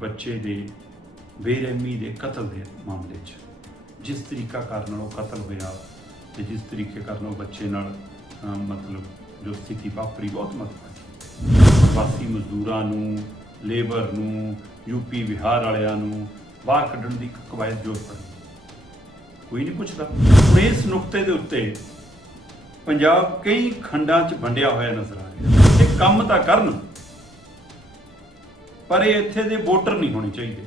ਬੱਚੇ ਦੇ ਬੇਰਹਿਮੀ ਦੇ ਕਤਲ ਦੇ ਮਾਮਲੇ 'ਚ ਜਿਸ ਤਰੀਕਾ ਕਾਰਨ ਉਹ ਕਤਲ ਹੋਇਆ ਤੇ ਜਿਸ ਤਰੀਕੇ ਕਾਰਨ ਉਹ ਬੱਚੇ ਨਾਲ ਮਤਲਬ ਜੋ ਸਥਿਤੀ ਵਾਪਰੀ ਬਹੁਤ ਮਤਲਬ ਵਾਸੀ ਮਜ਼ਦੂਰਾਂ ਨੂੰ ਲੇਬਰ ਨੂੰ ਯੂਪੀ ਬਿਹਾਰ ਵਾਲਿਆਂ ਨੂੰ ਬਾਹਰ ਕੱਢਣ ਦੀ ਕਵਾਇਦ ਜੋਰ ਪਈ ਕੋਈ ਨਹੀਂ ਪੁੱਛਦਾ ਇਸ ਨੁਕਤੇ ਦੇ ਉੱਤੇ ਪੰਜਾਬ ਕਈ ਖੰਡਾਂ 'ਚ ਵੰਡਿਆ ਹੋਇਆ ਨਜ਼ਰ ਆ ਰਿਹਾ ਤੇ ਕੰਮ ਤਾਂ ਕਰਨ ਪਰ ਇਹ ਇੱਥੇ ਦੇ ਵੋਟਰ ਨਹੀਂ ਹੋਣੇ ਚਾਹੀਦੇ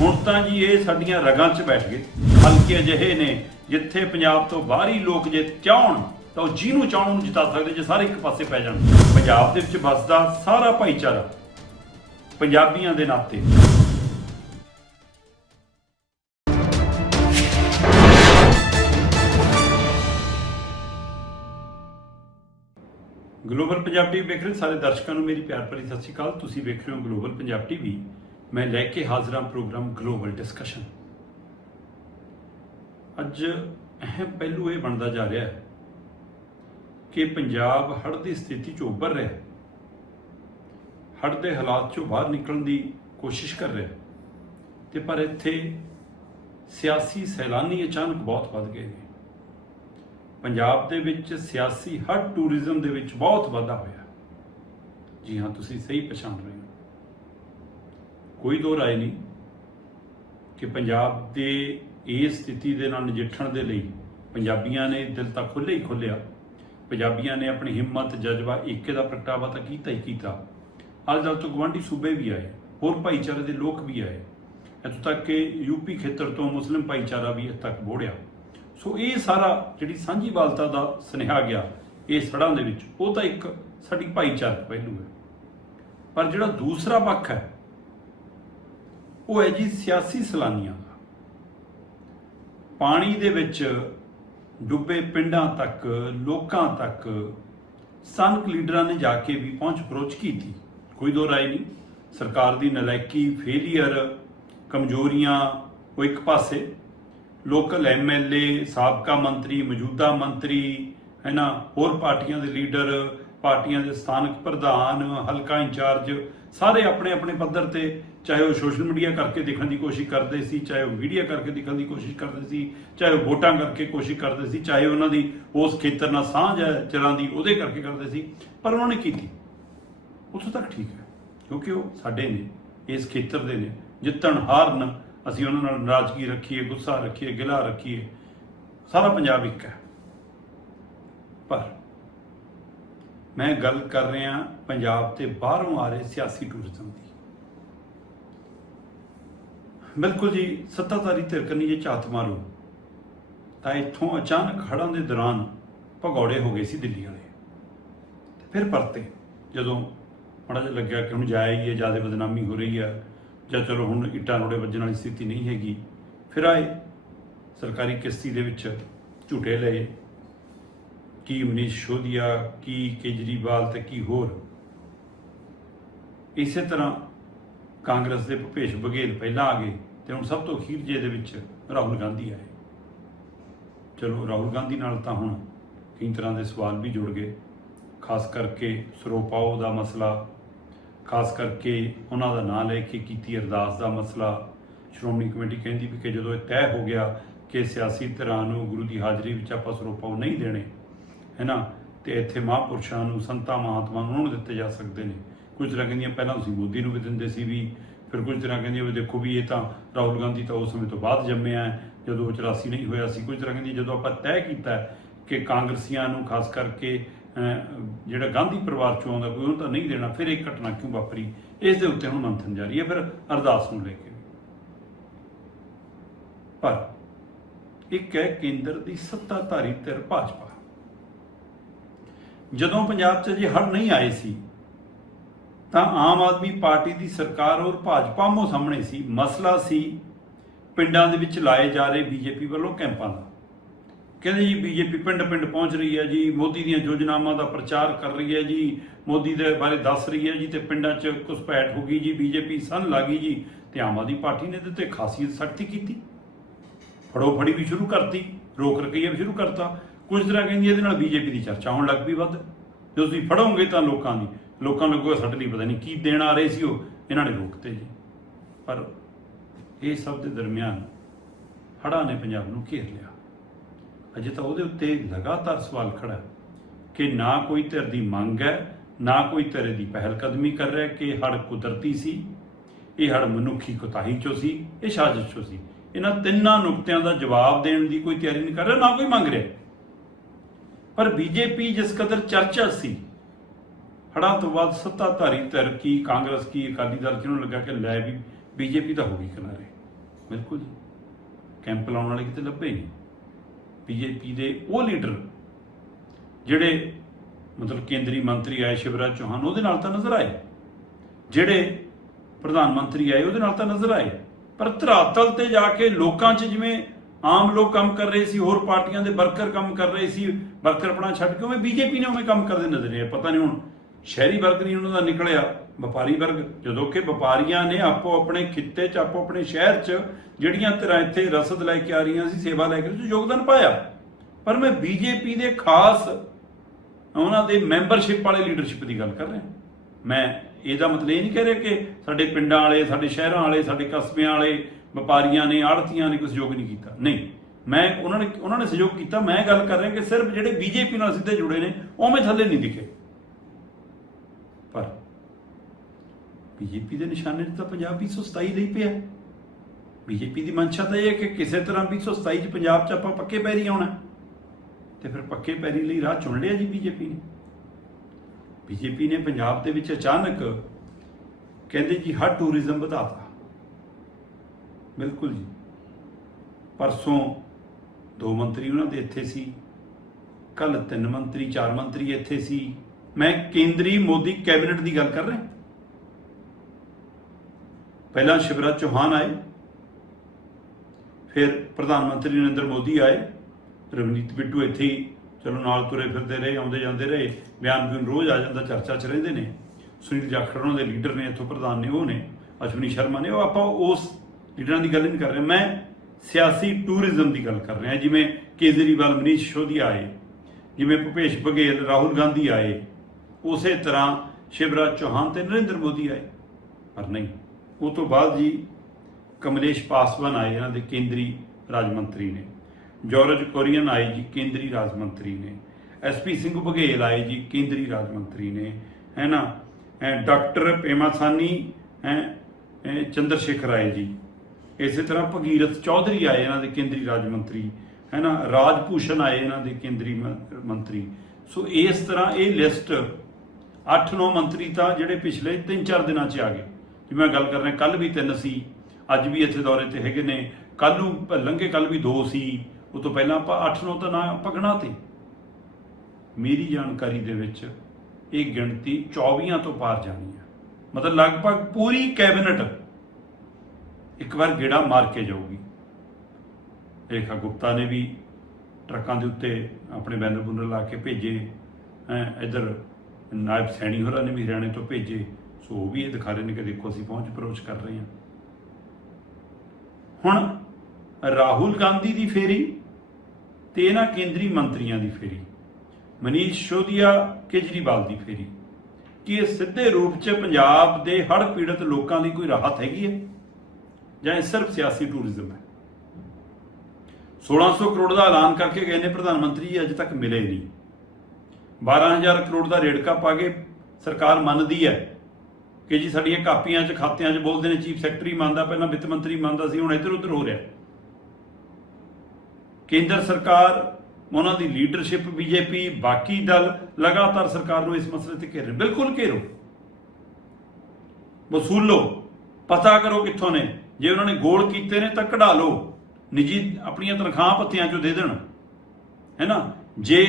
ਹੁਣ ਤਾਂ ਜੀ ਇਹ ਸਾਡੀਆਂ ਰਗਾਂ 'ਚ ਬੈਠ ਗਏ ਹਲਕੇ ਅਜਿਹੇ ਨੇ ਜਿੱਥੇ ਪੰਜਾਬ ਤੋਂ ਬਾਹਰੀ ਲੋਕ ਜੇ ਚਾਹਣ ਤਾਂ ਉਹ ਜਿਹਨੂੰ ਚਾਹਣ ਨੂੰ ਜਿਤਾ ਸਕਦੇ ਜੇ ਸਾਰੇ ਇੱਕ ਪਾਸੇ ਪੈ ਜਾਣ ਪੰਜਾਬ ਦੇ ਵਿੱਚ ਵੱਸਦਾ ਸਾਰਾ ਭਾਈਚਾਰਾ ਪੰਜਾਬੀਆਂ ਦੇ ਨਾਤੇ ਪੰਜਾਬੀ ਵੇਖ ਰਹੇ ਸਾਰੇ ਦਰਸ਼ਕਾਂ ਨੂੰ ਮੇਰੀ ਪਿਆਰ ਭਰੀ ਸਤਿ ਸ਼੍ਰੀ ਅਕਾਲ ਤੁਸੀਂ ਵੇਖ ਰਹੇ ਹੋ ਗਲੋਬਲ ਪੰਜਾਬ ਟੀਵੀ ਮੈਂ ਲੈ ਕੇ ਹਾਜ਼ਰਾਂ ਪ੍ਰੋਗਰਾਮ ਗਲੋਬਲ ਡਿਸਕਸ਼ਨ ਅੱਜ ਅਹਿਮ ਪਹਿਲੂ ਇਹ ਬਣਦਾ ਜਾ ਰਿਹਾ ਹੈ ਕਿ ਪੰਜਾਬ ਹੜ ਦੀ ਸਥਿਤੀ ਚੋਂ ਉੱਭਰ ਰਿਹਾ ਹੈ ਹੜ ਦੇ ਹਾਲਾਤ ਚੋਂ ਬਾਹਰ ਨਿਕਲਣ ਦੀ ਕੋਸ਼ਿਸ਼ ਕਰ ਰਿਹਾ ਤੇ ਪਰ ਇੱਥੇ ਸਿਆਸੀ ਸੈਲਾਨੀ ਅਚਾਨਕ ਬਹੁਤ ਵੱਧ ਗਏ ਨੇ ਪੰਜਾਬ ਦੇ ਵਿੱਚ ਸਿਆਸੀ ਹਰ ਟੂਰਿਜ਼ਮ ਦੇ ਵਿੱਚ ਬਹੁਤ ਵਾਧਾ ਹੋਇਆ ਜੀ ਹਾਂ ਤੁਸੀਂ ਸਹੀ ਪਛਾਣ ਰਹੇ ਹੋ ਕੋਈ ਦੋ ਰਾਏ ਨਹੀਂ ਕਿ ਪੰਜਾਬ ਦੇ ਇਸ ਸਥਿਤੀ ਦੇ ਨਾਲ ਨਜਿੱਠਣ ਦੇ ਲਈ ਪੰਜਾਬੀਆਂ ਨੇ ਦਿਲ ਤਾਂ ਖੁੱਲੇ ਹੀ ਖੁੱਲਿਆ ਪੰਜਾਬੀਆਂ ਨੇ ਆਪਣੀ ਹਿੰਮਤ ਜਜ਼ਬਾ ਏਕੇ ਦਾ ਪ੍ਰਗਟਾਵਾ ਤਾਂ ਕੀਤਾ ਹੀ ਕੀਤਾ ਅੱਜ ਤੋਂ ਗਵਾਂਢੀ ਸੂਬੇ ਵੀ ਆਏ ਹੋਰ ਭਾਈਚਾਰੇ ਦੇ ਲੋਕ ਵੀ ਆਏ ਇੱਥੋਂ ਤੱਕ ਕਿ ਯੂਪੀ ਖੇਤਰ ਤੋਂ ਮੁਸਲਿਮ ਭਾਈਚਾਰਾ ਵੀ ਇੱਥੇ ਤੱਕ ਬੋੜਿਆ ਸੋ ਇਹ ਸਾਰਾ ਜਿਹੜੀ ਸਾਂਝੀ ਬਾਲਤਾ ਦਾ ਸੁਨੇਹਾ ਗਿਆ ਇਹ ਸੜਾਂ ਦੇ ਵਿੱਚ ਉਹ ਤਾਂ ਇੱਕ ਸਾਡੀ ਭਾਈਚਾਰਕ ਪਹਿਲੂ ਹੈ ਪਰ ਜਿਹੜਾ ਦੂਸਰਾ ਪੱਖ ਹੈ ਉਹ ਹੈ ਜੀ ਸਿਆਸੀ ਸਲਾਨੀਆਂ ਦਾ ਪਾਣੀ ਦੇ ਵਿੱਚ ਡੁੱਬੇ ਪਿੰਡਾਂ ਤੱਕ ਲੋਕਾਂ ਤੱਕ ਸਨਕ ਲੀਡਰਾਂ ਨੇ ਜਾ ਕੇ ਵੀ ਪਹੁੰਚ ਪਰੋਚ ਕੀਤੀ ਕੋਈ ਦੋ ਰਾਏ ਨਹੀਂ ਸਰਕਾਰ ਦੀ ਨਲਾਇਕੀ ਫੇਲੀਅਰ ਕਮਜ਼ੋਰੀਆਂ ਉਹ ਇੱਕ ਪਾਸੇ ਲੋਕਲ ਐਮਐਲਏ ਸਾਬਕਾ ਮੰਤਰੀ ਮੌਜੂਦਾ ਮੰਤਰੀ ਹੈਨਾ ਹੋਰ ਪਾਰਟੀਆਂ ਦੇ ਲੀਡਰ ਪਾਰਟੀਆਂ ਦੇ ਸਥਾਨਕ ਪ੍ਰਧਾਨ ਹਲਕਾ ਇੰਚਾਰਜ ਸਾਰੇ ਆਪਣੇ ਆਪਣੇ ਪੱਧਰ ਤੇ ਚਾਹੇ ਉਹ ਸੋਸ਼ਲ ਮੀਡੀਆ ਕਰਕੇ ਦਿਖਣ ਦੀ ਕੋਸ਼ਿਸ਼ ਕਰਦੇ ਸੀ ਚਾਹੇ ਉਹ ਮੀਡੀਆ ਕਰਕੇ ਦਿਖਣ ਦੀ ਕੋਸ਼ਿਸ਼ ਕਰਦੇ ਸੀ ਚਾਹੇ ਉਹ ਵੋਟਾਂ ਕਰਕੇ ਕੋਸ਼ਿਸ਼ ਕਰਦੇ ਸੀ ਚਾਹੇ ਉਹਨਾਂ ਦੀ ਉਸ ਖੇਤਰ ਨਾਲ ਸਾਂਝ ਹੈ ਚਰਾਂ ਦੀ ਉਹਦੇ ਕਰਕੇ ਕਰਦੇ ਸੀ ਪਰ ਉਹਨਾਂ ਨੇ ਕੀਤੀ ਉਥੋਂ ਤੱਕ ਠੀਕ ਹੈ ਕਿਉਂਕਿ ਉਹ ਸਾਡੇ ਨੇ ਇਸ ਖੇਤਰ ਦੇ ਨੇ ਜਿੱਤਣ ਹਾਰਨ ਅਸੀਂ ਉਹਨਾਂ ਨਾਲ ਨਾਰਾਜ਼ਗੀ ਰੱਖੀਏ ਗੁੱਸਾ ਰੱਖੀਏ ਗਿਲਾ ਰੱਖੀਏ ਸਾਰਾ ਪੰਜਾਬ ਇੱਕ ਹੈ ਪਰ ਮੈਂ ਗੱਲ ਕਰ ਰਿਹਾ ਪੰਜਾਬ ਤੇ ਬਾਹਰੋਂ ਆ ਰਹੇ ਸਿਆਸੀ ਟੂਰਿਜ਼ਮ ਦੀ ਬਿਲਕੁਲ ਜੀ ਸੱਤਾਧਾਰੀ ਧਿਰ ਕਰਨੀ ਜੇ ਝਾਤ ਮਾਰੋ ਤਾਂ ਇੱਥੋਂ ਅਚਾਨਕ ਖੜਾਂ ਦੇ ਦੌਰਾਨ ਭਗੌੜੇ ਹੋ ਗਏ ਸੀ ਦਿੱਲੀ ਵਾਲੇ ਫਿਰ ਪਰਤੇ ਜਦੋਂ ਮੜਾ ਜਿਹਾ ਲੱਗਿਆ ਕਿ ਹੁਣ ਜਾਏਗੀ ਜਿਆਦਾ ਬਦਨਾਮੀ ਹੋ ਰਹੀ ਆ ਜਾਂ ਚਲੋ ਹੁਣ ਇੱਟਾਂ ਰੋੜੇ ਵੱਜਣ ਵਾਲੀ ਸਥਿਤੀ ਨਹੀਂ ਹੈਗੀ ਫਿਰ ਆਏ ਸਰਕਾਰੀ ਕਿਸ਼ਤੀ ਦੇ ਵਿੱਚ ਝੂਟੇ ਲਏ ਕੀ ਮਨੀਸ਼ ਸ਼ੋਧਿਆ ਕੀ ਕੇਜਰੀਵਾਲ ਤੇ ਕੀ ਹੋਰ ਇਸੇ ਤਰ੍ਹਾਂ ਕਾਂਗਰਸ ਦੇ ਭੁਪੇਸ਼ ਬਗੇਲ ਪਹਿਲਾਂ ਆ ਗਏ ਤੇ ਹੁਣ ਸਭ ਤੋਂ ਅਖੀਰ ਜੇ ਦੇ ਵਿੱਚ ਰਾਹੁਲ ਗਾਂਧੀ ਆਏ ਚਲੋ ਰਾਹੁਲ ਗਾਂਧੀ ਨਾਲ ਤਾਂ ਹੁਣ ਕਈ ਤਰ੍ਹਾਂ ਦੇ ਸਵਾਲ ਵੀ ਜੁੜ ਗਏ ਖਾਸ ਕਰਕੇ ਸਰੋਪਾਓ ਦਾ ਮਸਲਾ ਖਾਸ ਕਰਕੇ ਉਹਨਾਂ ਦਾ ਨਾਂ ਲੈ ਕੇ ਕੀਤੀ ਅਰਦਾਸ ਦਾ ਮਸਲਾ ਸ਼੍ਰੋਮਣੀ ਕਮੇਟੀ ਕਹਿੰਦੀ ਵੀ ਕਿ ਜਦੋਂ ਇਹ ਤੈਅ ਹੋ ਗਿਆ ਕਿ ਸਿਆਸੀ ਧਿਰਾਂ ਨੂੰ ਗੁਰੂ ਦੀ ਹਾਜ਼ਰੀ ਵਿੱਚ ਆਪਾਂ ਸਰੂਪਾਉ ਨਹੀਂ ਦੇਣੇ ਹੈਨਾ ਤੇ ਇੱਥੇ ਮਹਾਪੁਰਸ਼ਾਂ ਨੂੰ ਸੰਤਾਂ ਮਹਾਤਮਾ ਨੂੰ ਉਹਨਾਂ ਨੂੰ ਦਿੱਤੇ ਜਾ ਸਕਦੇ ਨੇ ਕੁਝ ਤਰ੍ਹਾਂ ਕਹਿੰਦੀਆਂ ਪਹਿਲਾਂ ਤੁਸੀਂ ਮੋਦੀ ਨੂੰ ਵੀ ਦਿੰਦੇ ਸੀ ਵੀ ਫਿਰ ਕੁਝ ਤਰ੍ਹਾਂ ਕਹਿੰਦੀਆਂ ਵੀ ਦੇਖੋ ਵੀ ਇਹ ਤਾਂ ਰਾਹੁਲ ਗਾਂਧੀ ਤਾਂ ਉਸ ਸਮੇਂ ਤੋਂ ਬਾਅਦ ਜੰਮਿਆ ਹੈ ਜਦੋਂ 84 ਨਹੀਂ ਹੋਇਆ ਸੀ ਕੁਝ ਤਰ੍ਹਾਂ ਕਹਿੰਦੀ ਜਦੋਂ ਆਪਾਂ ਤੈਅ ਕੀਤਾ ਕਿ ਕਾਂਗਰਸੀਆਂ ਨੂੰ ਖਾਸ ਕਰਕੇ ਜਿਹੜਾ ਗਾਂਧੀ ਪਰਿਵਾਰ ਚੋਂ ਆਉਂਦਾ ਕੋਈ ਉਹਨੂੰ ਤਾਂ ਨਹੀਂ ਦੇਣਾ ਫਿਰ ਇਹ ਘਟਨਾ ਕਿਉਂ ਵਾਪਰੀ ਇਸ ਦੇ ਉੱਤੇ ਹੁਣ ਮੰਥਨ ਜਾਰੀ ਹੈ ਫਿਰ ਅਰਦਾਸ ਨੂੰ ਲੈ ਕੇ ਪਰ ਇੱਕ ਹੈ ਕੇਂਦਰ ਦੀ ਸੱਤਾਧਾਰੀ ਧਿਰ ਭਾਜਪਾ ਜਦੋਂ ਪੰਜਾਬ 'ਚ ਜੇ ਹੜ ਨਹੀਂ ਆਏ ਸੀ ਤਾਂ ਆਮ ਆਦਮੀ ਪਾਰਟੀ ਦੀ ਸਰਕਾਰ ਔਰ ਭਾਜਪਾ ਮੋ ਸਾਹਮਣੇ ਸੀ ਮਸਲਾ ਸੀ ਪਿੰਡਾਂ ਦੇ ਵਿੱਚ ਲਾਏ ਜਾ ਰਹੇ ਬੀਜੇਪੀ ਵੱਲੋਂ ਕੈਂਪਾਂ ਦਾ ਕਹਿੰਦੇ ਜੀ ਬੀਜੇਪੀ ਪਿੰਡ ਪਿੰਡ ਪਹੁੰਚ ਰਹੀ ਹੈ ਜੀ ਮੋਦੀ ਦੀਆਂ ਯੋਜਨਾਵਾਂ ਦਾ ਪ੍ਰਚਾਰ ਕਰ ਰਹੀ ਹੈ ਜੀ ਮੋਦੀ ਦੇ ਬਾਰੇ ਦੱਸ ਰਹੀ ਹੈ ਜੀ ਤੇ ਪਿੰਡਾਂ 'ਚ ਕੁਸਪੈਠ ਹੋ ਗਈ ਜੀ ਬੀਜੇਪੀ ਸੰਨ ਲੱਗੀ ਜੀ ਤੇ ਆਮ ਆਦਮੀ ਪਾਰਟੀ ਨੇ ਤੇ ਖਾਸੀਅਤ ਸਖਤੀ ਕੀਤੀ ਫੜੋ ਫੜੀ ਵੀ ਸ਼ੁਰੂ ਕਰਤੀ ਰੋਕ ਰਕਈਆ ਵੀ ਸ਼ੁਰੂ ਕਰਤਾ ਕੁਝ ਤਰ੍ਹਾਂ ਕਹਿੰਦੀ ਇਹਦੇ ਨਾਲ ਬੀਜੇਪੀ ਦੀ ਚਰਚਾ ਹੋਣ ਲੱਗ ਪਈ ਵੱਧ ਜੇ ਤੁਸੀਂ ਫੜੋਗੇ ਤਾਂ ਲੋਕਾਂ ਦੀ ਲੋਕਾਂ ਲੱਗੂਗਾ ਸਾਡੇ ਲਈ ਪਤਾ ਨਹੀਂ ਕੀ ਦੇਣ ਆ ਰਹੇ ਸੀ ਉਹ ਇਹਨਾਂ ਨੇ ਰੋਕਤੇ ਜੀ ਪਰ ਇਹ ਸਭ ਦੇ ਦਰਮਿਆਨ ਹੜਾ ਨੇ ਪੰਜਾਬ ਨੂੰ ਘੇਰ ਲਿਆ ਅਜੇ ਤਾਂ ਉਹਦੇ ਉੱਤੇ ਲਗਾਤਾਰ ਸਵਾਲ ਖੜਾ ਹੈ ਕਿ ਨਾ ਕੋਈ ਧਿਰ ਦੀ ਮੰਗ ਹੈ ਨਾ ਕੋਈ ਤੇਰੇ ਦੀ ਪਹਿਲ ਕਦਮੀ ਕਰ ਰਿਹਾ ਕਿ ਹੜ ਕੁਦਰਤੀ ਸੀ ਇਹ ਹੜ ਮਨੁੱਖੀ ਕੁਤਾਹੀ ਚੋਂ ਸੀ ਇਹ ਸਾਜ਼ਿਸ਼ ਚੋਂ ਸੀ ਇਹਨਾਂ ਤਿੰਨਾਂ ਨੁਕਤਿਆਂ ਦਾ ਜਵਾਬ ਦੇਣ ਦੀ ਕੋਈ ਤਿਆਰੀ ਨਹੀਂ ਕਰ ਰਿਹਾ ਨਾ ਕੋਈ ਮੰਗ ਰਿਹਾ ਪਰ ਬੀਜੇਪੀ ਜਿਸ ਕਦਰ ਚਰਚਾ ਸੀ ਹੜਾਂ ਤੋਂ ਬਾਅਦ ਸੱਤਾਧਾਰੀ ਧਿਰ ਕੀ ਕਾਂਗਰਸ ਕੀ ਅਕਾਲੀ ਦਲ ਜਿਹਨੂੰ ਲੱਗਾ ਕਿ ਲੈ ਵੀ ਬੀਜੇਪੀ ਤਾਂ ਹੋ ਗਈ ਕਿਨਾਰੇ ਬਿਲਕੁਲ ਕੈਂਪ ਲਾਉਣ ਵਾਲੇ ਕਿਤੇ ਲੱਭੇ ਨਹੀਂ ਬੀਜੇਪੀ ਦੇ ਉਹ ਲੀਡਰ ਜਿਹੜੇ ਮਤਲਬ ਕੇਂਦਰੀ ਮੰਤਰੀ ਆਏ ਸ਼ਿਵਰਾਜ ਚੌਹਾਨ ਉਹਦੇ ਨਾਲ ਤਾਂ ਨਜ਼ਰ ਆਏ ਜਿਹੜੇ ਪ੍ਰਧਾਨ ਮੰਤਰੀ ਆਏ ਉਹਦੇ ਨਾਲ ਤਾਂ ਨਜ਼ਰ ਆਏ ਪਰ ਧਰਾਤਲ ਤੇ ਜਾ ਕੇ ਲੋਕਾਂ 'ਚ ਜਿਵੇਂ ਆਮ ਲੋਕ ਕੰਮ ਕਰ ਰਹੇ ਸੀ ਹੋਰ ਪਾਰਟੀਆਂ ਦੇ ਵਰਕਰ ਕੰਮ ਕਰ ਰਹੇ ਸੀ ਵਰਕਰ ਆਪਣਾ ਛੱਡ ਕੇ ਉਹ ਬੀਜੇਪੀ ਨੇ ਉਹਨੇ ਕੰਮ ਕਰਦੇ ਨਜ਼ਰ ਆਏ ਪਤਾ ਨਹੀਂ ਹੁਣ ਸ਼ਹਿਰੀ ਵਰਕਰ ਨਹੀਂ ਉਹਨਾਂ ਦਾ ਨਿਕਲਿਆ ਵਪਾਰੀ ਵਰਗ ਜਦੋਂ ਕਿ ਵਪਾਰੀਆਂ ਨੇ ਆਪੋ ਆਪਣੇ ਖਿੱਤੇ 'ਚ ਆਪੋ ਆਪਣੇ ਸ਼ਹਿਰ 'ਚ ਜਿਹੜੀਆਂ ਤਰ੍ਹਾਂ ਇੱਥੇ ਰਸਦ ਲੈ ਕੇ ਆ ਰਹੀਆਂ ਸੀ ਸੇਵਾ ਲੈ ਕੇ ਉਸ ਯੋਗਦਾਨ ਪਾਇਆ ਪਰ ਮੈਂ ਬੀਜੇਪੀ ਦੇ ਖਾਸ ਉਹਨਾਂ ਦੇ ਮੈਂਬਰਸ਼ਿਪ ਵਾਲੇ ਲੀਡਰਸ਼ਿਪ ਦੀ ਗੱਲ ਕਰ ਰਿਹਾ ਮੈਂ ਇਹਦਾ ਮਤਲਬ ਇਹ ਨਹੀਂ ਕਹਿ ਰਿਹਾ ਕਿ ਸਾਡੇ ਪਿੰਡਾਂ ਵਾਲੇ ਸਾਡੇ ਸ਼ਹਿਰਾਂ ਵਾਲੇ ਸਾਡੇ ਕਸਬਿਆਂ ਵਾਲੇ ਵਪਾਰੀਆਂ ਨੇ ਆੜਤੀਆਂ ਨੇ ਕੁਝ ਸਹਿਯੋਗ ਨਹੀਂ ਕੀਤਾ ਨਹੀਂ ਮੈਂ ਉਹਨਾਂ ਨੇ ਉਹਨਾਂ ਨੇ ਸਹਿਯੋਗ ਕੀਤਾ ਮੈਂ ਗੱਲ ਕਰ ਰਿਹਾ ਕਿ ਸਿਰਫ ਜਿਹੜੇ ਬੀਜੇਪੀ ਨਾਲ ਸਿੱਧੇ ਜੁੜੇ ਨੇ ਉਹਵੇਂ ਥੱਲੇ ਨਹੀਂ ਦਿਖੇ ਬੀਜੇਪੀ ਦੇ ਨਿਸ਼ਾਨੇ ਤੇ ਤਾਂ ਪੰਜਾਬ 227 ਲਈ ਪਿਆ ਬੀਜੇਪੀ ਦੀ ਮਨਸ਼ਾ ਤਾਂ ਇਹ ਹੈ ਕਿ ਕਿਸੇ ਤਰ੍ਹਾਂ 227 ਚ ਪੰਜਾਬ ਚ ਆਪਾਂ ਪੱਕੇ ਪੈਰੀ ਆਉਣਾ ਤੇ ਫਿਰ ਪੱਕੇ ਪੈਰੀ ਲਈ ਰਾਹ ਚੁਣ ਲਿਆ ਜੀ ਬੀਜੇਪੀ ਨੇ ਬੀਜੇਪੀ ਨੇ ਪੰਜਾਬ ਦੇ ਵਿੱਚ ਅਚਾਨਕ ਕਹਿੰਦੇ ਜੀ ਹਰ ਟੂਰਿਜ਼ਮ ਵਧਾਤਾ ਬਿਲਕੁਲ ਜੀ ਪਰਸੋਂ ਦੋ ਮੰਤਰੀ ਉਹਨਾਂ ਦੇ ਇੱਥੇ ਸੀ ਕੱਲ ਤਿੰਨ ਮੰਤਰੀ ਚਾਰ ਮੰਤਰੀ ਇੱਥੇ ਸੀ ਮੈਂ ਕੇਂਦਰੀ ਮੋਦੀ ਕੈਬਨਿਟ ਦੀ ਗੱਲ ਕਰ ਰਿਹਾ ਪਹਿਲਾਂ ਸ਼ਿਵਰਾਜ ਚੌਹਾਨ ਆਏ ਫਿਰ ਪ੍ਰਧਾਨ ਮੰਤਰੀ ਨਰਿੰਦਰ ਮੋਦੀ ਆਏ ਰਵਨੀਤ ਬਿੱਟੂ ਇੱਥੇ ਹੀ ਚਲੋ ਨਾਲ ਤੁਰੇ ਫਿਰਦੇ ਰਹੇ ਆਉਂਦੇ ਜਾਂਦੇ ਰਹੇ ਬਿਆਨ ਵੀ ਰੋਜ਼ ਆ ਜਾਂਦਾ ਚਰਚਾ 'ਚ ਰਹਿੰਦੇ ਨੇ ਸੁਨੀਲ ਜਾਖੜ ਉਹਨਾਂ ਦੇ ਲੀਡਰ ਨੇ ਇੱਥੋਂ ਪ੍ਰਧਾਨ ਨੇ ਉਹ ਨੇ ਅਸ਼ਵਨੀ ਸ਼ਰਮਾ ਨੇ ਉਹ ਆਪਾਂ ਉਸ ਲੀਡਰਾਂ ਦੀ ਗੱਲ ਨਹੀਂ ਕਰ ਰਹੇ ਮੈਂ ਸਿਆਸੀ ਟੂਰਿਜ਼ਮ ਦੀ ਗੱਲ ਕਰ ਰਿਹਾ ਜਿਵੇਂ ਕੇਜਰੀਵਾਲ ਮਨੀਸ਼ ਸ਼ੋਦੀ ਆਏ ਜਿਵੇਂ ਭੁਪੇਸ਼ ਬਗੇਲ ਰਾਹੁਲ ਗਾਂਧੀ ਆਏ ਉਸੇ ਤਰ੍ਹਾਂ ਸ਼ਿਵਰਾਜ ਚੌਹਾਨ ਤੇ ਨਰਿੰਦਰ ਮੋਦੀ ਆਏ ਪਰ ਨਹੀਂ ਉਹ ਤੋਂ ਬਾਅਦ ਜੀ ਕਮਲੇਸ਼ ਪਾਸਵਾਨ ਆਏ ਇਹਨਾਂ ਦੇ ਕੇਂਦਰੀ ਰਾਜ ਮੰਤਰੀ ਨੇ ਜੌਰਜ ਕੋਰੀਅਨ ਆਏ ਜੀ ਕੇਂਦਰੀ ਰਾਜ ਮੰਤਰੀ ਨੇ ਐਸਪੀ ਸਿੰਘ ਬਘੇਲ ਆਏ ਜੀ ਕੇਂਦਰੀ ਰਾਜ ਮੰਤਰੀ ਨੇ ਹੈਨਾ ਐ ਡਾਕਟਰ ਪੇਮਾ ਸਾਨੀ ਹੈ ਚੰਦਰ ਸ਼ੇਖਰ ਆਏ ਜੀ ਇਸੇ ਤਰ੍ਹਾਂ ਭਗੀਰਥ ਚੌਧਰੀ ਆਏ ਇਹਨਾਂ ਦੇ ਕੇਂਦਰੀ ਰਾਜ ਮੰਤਰੀ ਹੈਨਾ ਰਾਜਪੂਸ਼ਨ ਆਏ ਇਹਨਾਂ ਦੇ ਕੇਂਦਰੀ ਮੰਤਰੀ ਸੋ ਇਸ ਤਰ੍ਹਾਂ ਇਹ ਲਿਸਟ 8-9 ਮੰਤਰੀ ਤਾਂ ਜਿਹੜੇ ਪਿਛਲੇ 3-4 ਦਿਨਾਂ 'ਚ ਆ ਗਏ ਜਿਵੇਂ ਮੈਂ ਗੱਲ ਕਰ ਰਿਹਾ ਕੱਲ ਵੀ ਤਿੰਨ ਸੀ ਅੱਜ ਵੀ ਇੱਥੇ ਦੌਰੇ ਤੇ ਹੈਗੇ ਨੇ ਕੱਲ ਨੂੰ ਲੰਘੇ ਕੱਲ ਵੀ ਦੋ ਸੀ ਉਹ ਤੋਂ ਪਹਿਲਾਂ ਆਪਾਂ 8 9 ਤਾਂ ਨਾ ਪਗਣਾ ਤੇ ਮੇਰੀ ਜਾਣਕਾਰੀ ਦੇ ਵਿੱਚ ਇਹ ਗਿਣਤੀ 24 ਤੋਂ ਪਾਰ ਜਾਣੀ ਹੈ ਮਤਲਬ ਲਗਭਗ ਪੂਰੀ ਕੈਬਨਟ ਇੱਕ ਵਾਰ ਗੇੜਾ ਮਾਰ ਕੇ ਜਾਊਗੀ ਰੇਖਾ ਗੁਪਤਾ ਨੇ ਵੀ ਟਰੱਕਾਂ ਦੇ ਉੱਤੇ ਆਪਣੇ ਬੈਨਰ ਬੁਨਰ ਲਾ ਕੇ ਭੇਜੇ ਇਧਰ ਨਾਇਬ ਸੈਣੀ ਹੋਰਾਂ ਨੇ ਵੀ ਹਰਿਆਣੇ ਤੋਂ ਭੇਜੇ ਸੋ ਉਹ ਵੀ ਇਹ ਦਿਖਾ ਰਹੇ ਨੇ ਕਿ ਦੇਖੋ ਅਸੀਂ ਪਹੁੰਚ ਪਰੋਚ ਕਰ ਰਹੇ ਹਾਂ ਹੁਣ ਰਾਹੁਲ ਗਾਂਧੀ ਦੀ ਫੇਰੀ ਤੇ ਇਹਨਾਂ ਕੇਂਦਰੀ ਮੰਤਰੀਆਂ ਦੀ ਫੇਰੀ ਮਨੀਸ਼ ਸ਼ੋਦੀਆ ਕੇਜਰੀਵਾਲ ਦੀ ਫੇਰੀ ਕਿ ਇਹ ਸਿੱਧੇ ਰੂਪ 'ਚ ਪੰਜਾਬ ਦੇ ਹੜ ਪੀੜਤ ਲੋਕਾਂ ਲਈ ਕੋਈ ਰਾਹਤ ਹੈਗੀ ਹੈ ਜਾਂ ਇਹ ਸਿਰਫ ਸਿਆਸੀ ਟੂਰਿਜ਼ਮ ਹੈ 1600 ਕਰੋੜ ਦਾ ਐਲਾਨ ਕਰਕੇ ਗਏ ਨੇ ਪ੍ਰਧਾਨ ਮੰਤਰੀ ਅਜੇ ਤੱਕ ਮਿਲੇ ਨਹੀਂ 12000 ਕਰੋੜ ਦਾ ਰੇੜਕਾ ਪਾ ਕੇ ਸਰਕਾਰ ਮੰਨਦੀ ਹੈ ਕਿ ਜੀ ਸਾਡੀਆਂ ਕਾਪੀਆਂ 'ਚ ਖਾਤਿਆਂ 'ਚ ਬੋਲਦੇ ਨੇ ਚੀਫ ਸੈਕਟਰੀ ਮੰਨਦਾ ਪਹਿਲਾਂ ਵਿੱਤ ਮੰਤਰੀ ਮੰਨਦਾ ਸੀ ਹੁਣ ਇੱਧਰ ਉੱਧਰ ਹੋ ਰਿਹਾ ਕੇਂਦਰ ਸਰਕਾਰ ਉਹਨਾਂ ਦੀ ਲੀਡਰਸ਼ਿਪ ਬੀਜੇਪੀ ਬਾਕੀ ਦਲ ਲਗਾਤਾਰ ਸਰਕਾਰ ਨੂੰ ਇਸ ਮਸਲੇ ਤੇ ਘੇਰ ਬਿਲਕੁਲ ਘੇਰੋ ਵਸੂਲੋ ਪਤਾ ਕਰੋ ਕਿੱਥੋਂ ਨੇ ਜੇ ਉਹਨਾਂ ਨੇ ਗੋਲ ਕੀਤੇ ਨੇ ਤਾਂ ਕਢਾ ਲਓ ਨਿੱਜੀ ਆਪਣੀਆਂ ਤਨਖਾਹਾਂ ਪੱਤਿਆਂ ਚੋਂ ਦੇ ਦੇਣ ਹੈਨਾ ਜੇ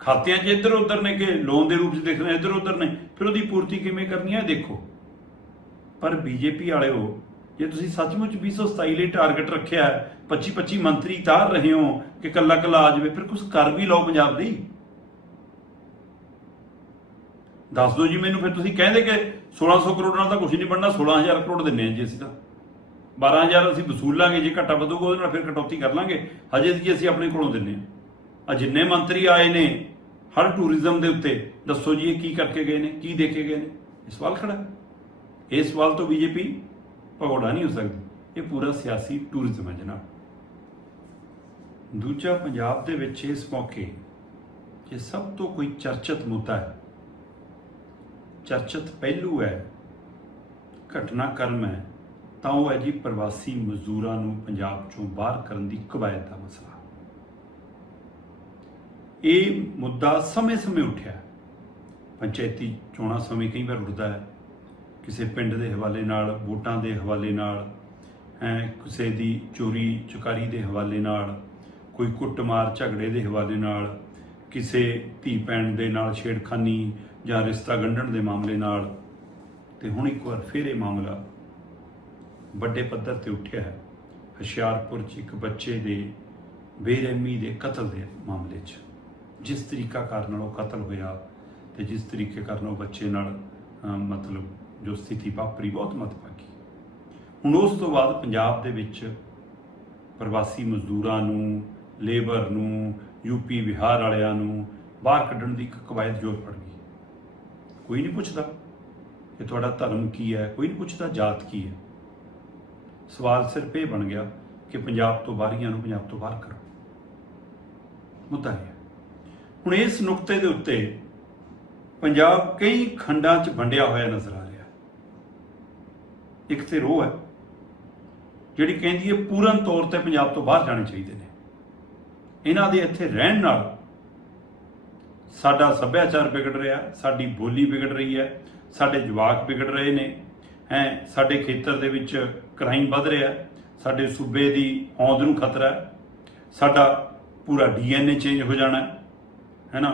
ਖਾਤਿਆਂ 'ਚ ਇੱਧਰ ਉੱਧਰ ਨੇ ਕਿ ਲੋਨ ਦੇ ਰੂਪ 'ਚ ਦਿਖ ਰਹੇ ਇੱਧਰ ਉੱਧਰ ਨੇ ਫਿਰ ਉਹਦੀ ਪੂਰਤੀ ਕਿਵੇਂ ਕਰਨੀ ਹੈ ਦੇਖੋ ਪਰ ਬੀਜੇਪੀ ਵਾਲਿਓ ਜੇ ਤੁਸੀਂ ਸੱਚਮੁੱਚ 227 ਲਈ ਟਾਰਗੇਟ ਰੱਖਿਆ 25 25 ਮੰਤਰੀ ਤਾਰ ਰਹੇ ਹੋ ਕਿ ਕੱਲਾ ਕੱਲਾ ਆ ਜਾਵੇ ਫਿਰ ਕੁਝ ਕਰ ਵੀ ਲਓ ਪੰਜਾਬ ਲਈ ਦੱਸ ਦਿਓ ਜੀ ਮੈਨੂੰ ਫਿਰ ਤੁਸੀਂ ਕਹਿੰਦੇ ਕਿ 1600 ਕਰੋੜ ਨਾਲ ਤਾਂ ਕੁਝ ਨਹੀਂ ਬਣਨਾ 16000 ਕਰੋੜ ਦਿੰਨੇ ਆ ਜੀ ਅਸੀਂ ਤਾਂ 12000 ਅਸੀਂ ਵਸੂਲ ਲਾਂਗੇ ਜੇ ਘਟਾ ਵਧੂਗਾ ਉਹਦੇ ਨਾਲ ਫਿਰ ਕਟੌਤੀ ਕਰ ਲਾਂਗੇ ਹਜੇ ਜੀ ਅਸੀਂ ਆਪਣੇ ਕੋਲੋਂ ਦਿੰਨੇ ਆ ਆ ਜਿੰਨੇ ਮੰਤਰੀ ਆਏ ਨੇ ਹਰ ਟੂਰਿਜ਼ਮ ਦੇ ਉੱਤੇ ਦੱਸੋ ਜੀ ਇਹ ਕੀ ਕਰਕੇ ਗਏ ਨੇ ਕੀ ਦੇਖੇ ਗਏ ਨੇ ਇਹ ਸਵਾਲ ਖੜਾ ਇਸ ਸਵਾਲ ਤੋਂ ਬੀਜੇਪੀ ਭਗੌੜਾ ਨਹੀਂ ਹੋ ਸਕਦੀ ਇਹ ਪੂਰਾ ਸਿਆਸੀ ਟੂਰਿਜ਼ਮ ਹੈ ਜਨਾਬ ਦੂਜਾ ਪੰਜਾਬ ਦੇ ਵਿੱਚ ਇਸ ਮੌਕੇ ਇਹ ਸਭ ਤੋਂ ਕੋਈ ਚਰਚਿਤ ਮੁੱਦਾ ਹੈ ਚਰਚਿਤ ਪਹਿਲੂ ਹੈ ਘਟਨਾ ਕਰਮ ਹੈ ਤਾਂ ਉਹ ਹੈ ਜੀ ਪ੍ਰਵਾਸੀ ਮਜ਼ਦੂਰਾਂ ਨੂੰ ਪੰਜਾਬ ਚੋਂ ਬਾਹਰ ਕਰਨ ਦੀ ਕਵਾਇਦ ਦਾ ਮਸਲਾ ਇਹ ਮੁੱਦਾ ਸਮੇਂ-ਸਮੇਂ ਉੱਠਿਆ ਪੰਚਾਇਤੀ ਚੋਣਾਂ ਸਮੇਂ ਕਈ ਵਾਰ ਉੱਠਦਾ ਹੈ ਕਿਸੇ ਪਿੰਡ ਦੇ ਹਵਾਲੇ ਨਾਲ ਵੋਟਾਂ ਦੇ ਹਵਾਲੇ ਨਾਲ ਕਿਸੇ ਦੀ ਚੋਰੀ ਚੁਕਾਰੀ ਦੇ ਹਵਾਲੇ ਨਾਲ ਕੋਈ ਕੁੱਟਮਾਰ ਝਗੜੇ ਦੇ ਹਵਾਲੇ ਨਾਲ ਕਿਸੇ ਧੀ ਪੈਣ ਦੇ ਨਾਲ ਛੇੜਖਾਨੀ ਜਾਂ ਰਿਸ਼ਤਾ ਗੰਢਣ ਦੇ ਮਾਮਲੇ ਨਾਲ ਤੇ ਹੁਣ ਇੱਕ ਵਾਰ ਫੇਰ ਇਹ ਮਾਮਲਾ ਵੱਡੇ ਪੱਧਰ ਤੇ ਉੱਠਿਆ ਹੈ ਹਸ਼ਿਆਰਪੁਰ 'ਚ ਇੱਕ ਬੱਚੇ ਦੇ ਬੇਰਹਿਮੀ ਦੇ ਕਤਲ ਦੇ ਮਾਮਲੇ 'ਚ ਜਿਸ ਤਰੀਕਾ ਕਾਰਨ ਉਹ ਕਤਲ ਹੋਇਆ ਤੇ ਜਿਸ ਤਰੀਕੇ ਕਾਰਨ ਉਹ ਬੱਚੇ ਨਾਲ ਮਤਲਬ ਜੋ ਸਥਿਤੀ ਵਾਪਰੀ ਬਹੁਤ ਮਤਭਾਗੀ ਹੁਣ ਉਸ ਤੋਂ ਬਾਅਦ ਪੰਜਾਬ ਦੇ ਵਿੱਚ ਪ੍ਰਵਾਸੀ ਮਜ਼ਦੂਰਾਂ ਨੂੰ ਲੇਬਰ ਨੂੰ ਯੂਪੀ ਬਿਹਾਰ ਵਾਲਿਆਂ ਨੂੰ ਬਾਹਰ ਕੱਢਣ ਦੀ ਇੱਕ ਕਵਾਇਦ ਜੋਰ ਪੜ ਗਈ ਕੋਈ ਨਹੀਂ ਪੁੱਛਦਾ ਕਿ ਤੁਹਾਡਾ ਧਰਮ ਕੀ ਹੈ ਕੋਈ ਨਹੀਂ ਪੁੱਛਦਾ ਜਾਤ ਕੀ ਹੈ ਸਵਾਲ ਸਿਰਫ ਇਹ ਬਣ ਗਿਆ ਕਿ ਪੰਜਾਬ ਤੋਂ ਬਾਹਰੀਆਂ ਨੂੰ ਪੰਜਾਬ ਤੋਂ ਬਾਹਰ ਕਰੋ ਮੁੱਦਾ ਹੁਣ ਇਸ ਨੁਕਤੇ ਦੇ ਉੱਤੇ ਪੰਜਾਬ ਕਈ ਖੰਡਾਂ 'ਚ ਵੰਡਿਆ ਹੋਇਆ ਨਜ਼ਰ ਆ ਇੱਕ ਤੇ ਰੋਹ ਹੈ ਜਿਹੜੀ ਕਹਿੰਦੀ ਹੈ ਪੂਰਨ ਤੌਰ ਤੇ ਪੰਜਾਬ ਤੋਂ ਬਾਹਰ ਜਾਣੇ ਚਾਹੀਦੇ ਨੇ ਇਹਨਾਂ ਦੇ ਇੱਥੇ ਰਹਿਣ ਨਾਲ ਸਾਡਾ ਸੱਭਿਆਚਾਰ ਵਿਗੜ ਰਿਹਾ ਸਾਡੀ ਬੋਲੀ ਵਿਗੜ ਰਹੀ ਹੈ ਸਾਡੇ ਜਵਾਕ ਵਿਗੜ ਰਹੇ ਨੇ ਹੈ ਸਾਡੇ ਖੇਤਰ ਦੇ ਵਿੱਚ ਕ੍ਰਾਈਮ ਵੱਧ ਰਿਹਾ ਸਾਡੇ ਸੂਬੇ ਦੀ ਆਉਂਦ ਨੂੰ ਖਤਰਾ ਹੈ ਸਾਡਾ ਪੂਰਾ ਡੀਐਨਏ ਚੇਂਜ ਹੋ ਜਾਣਾ ਹੈ ਹੈਨਾ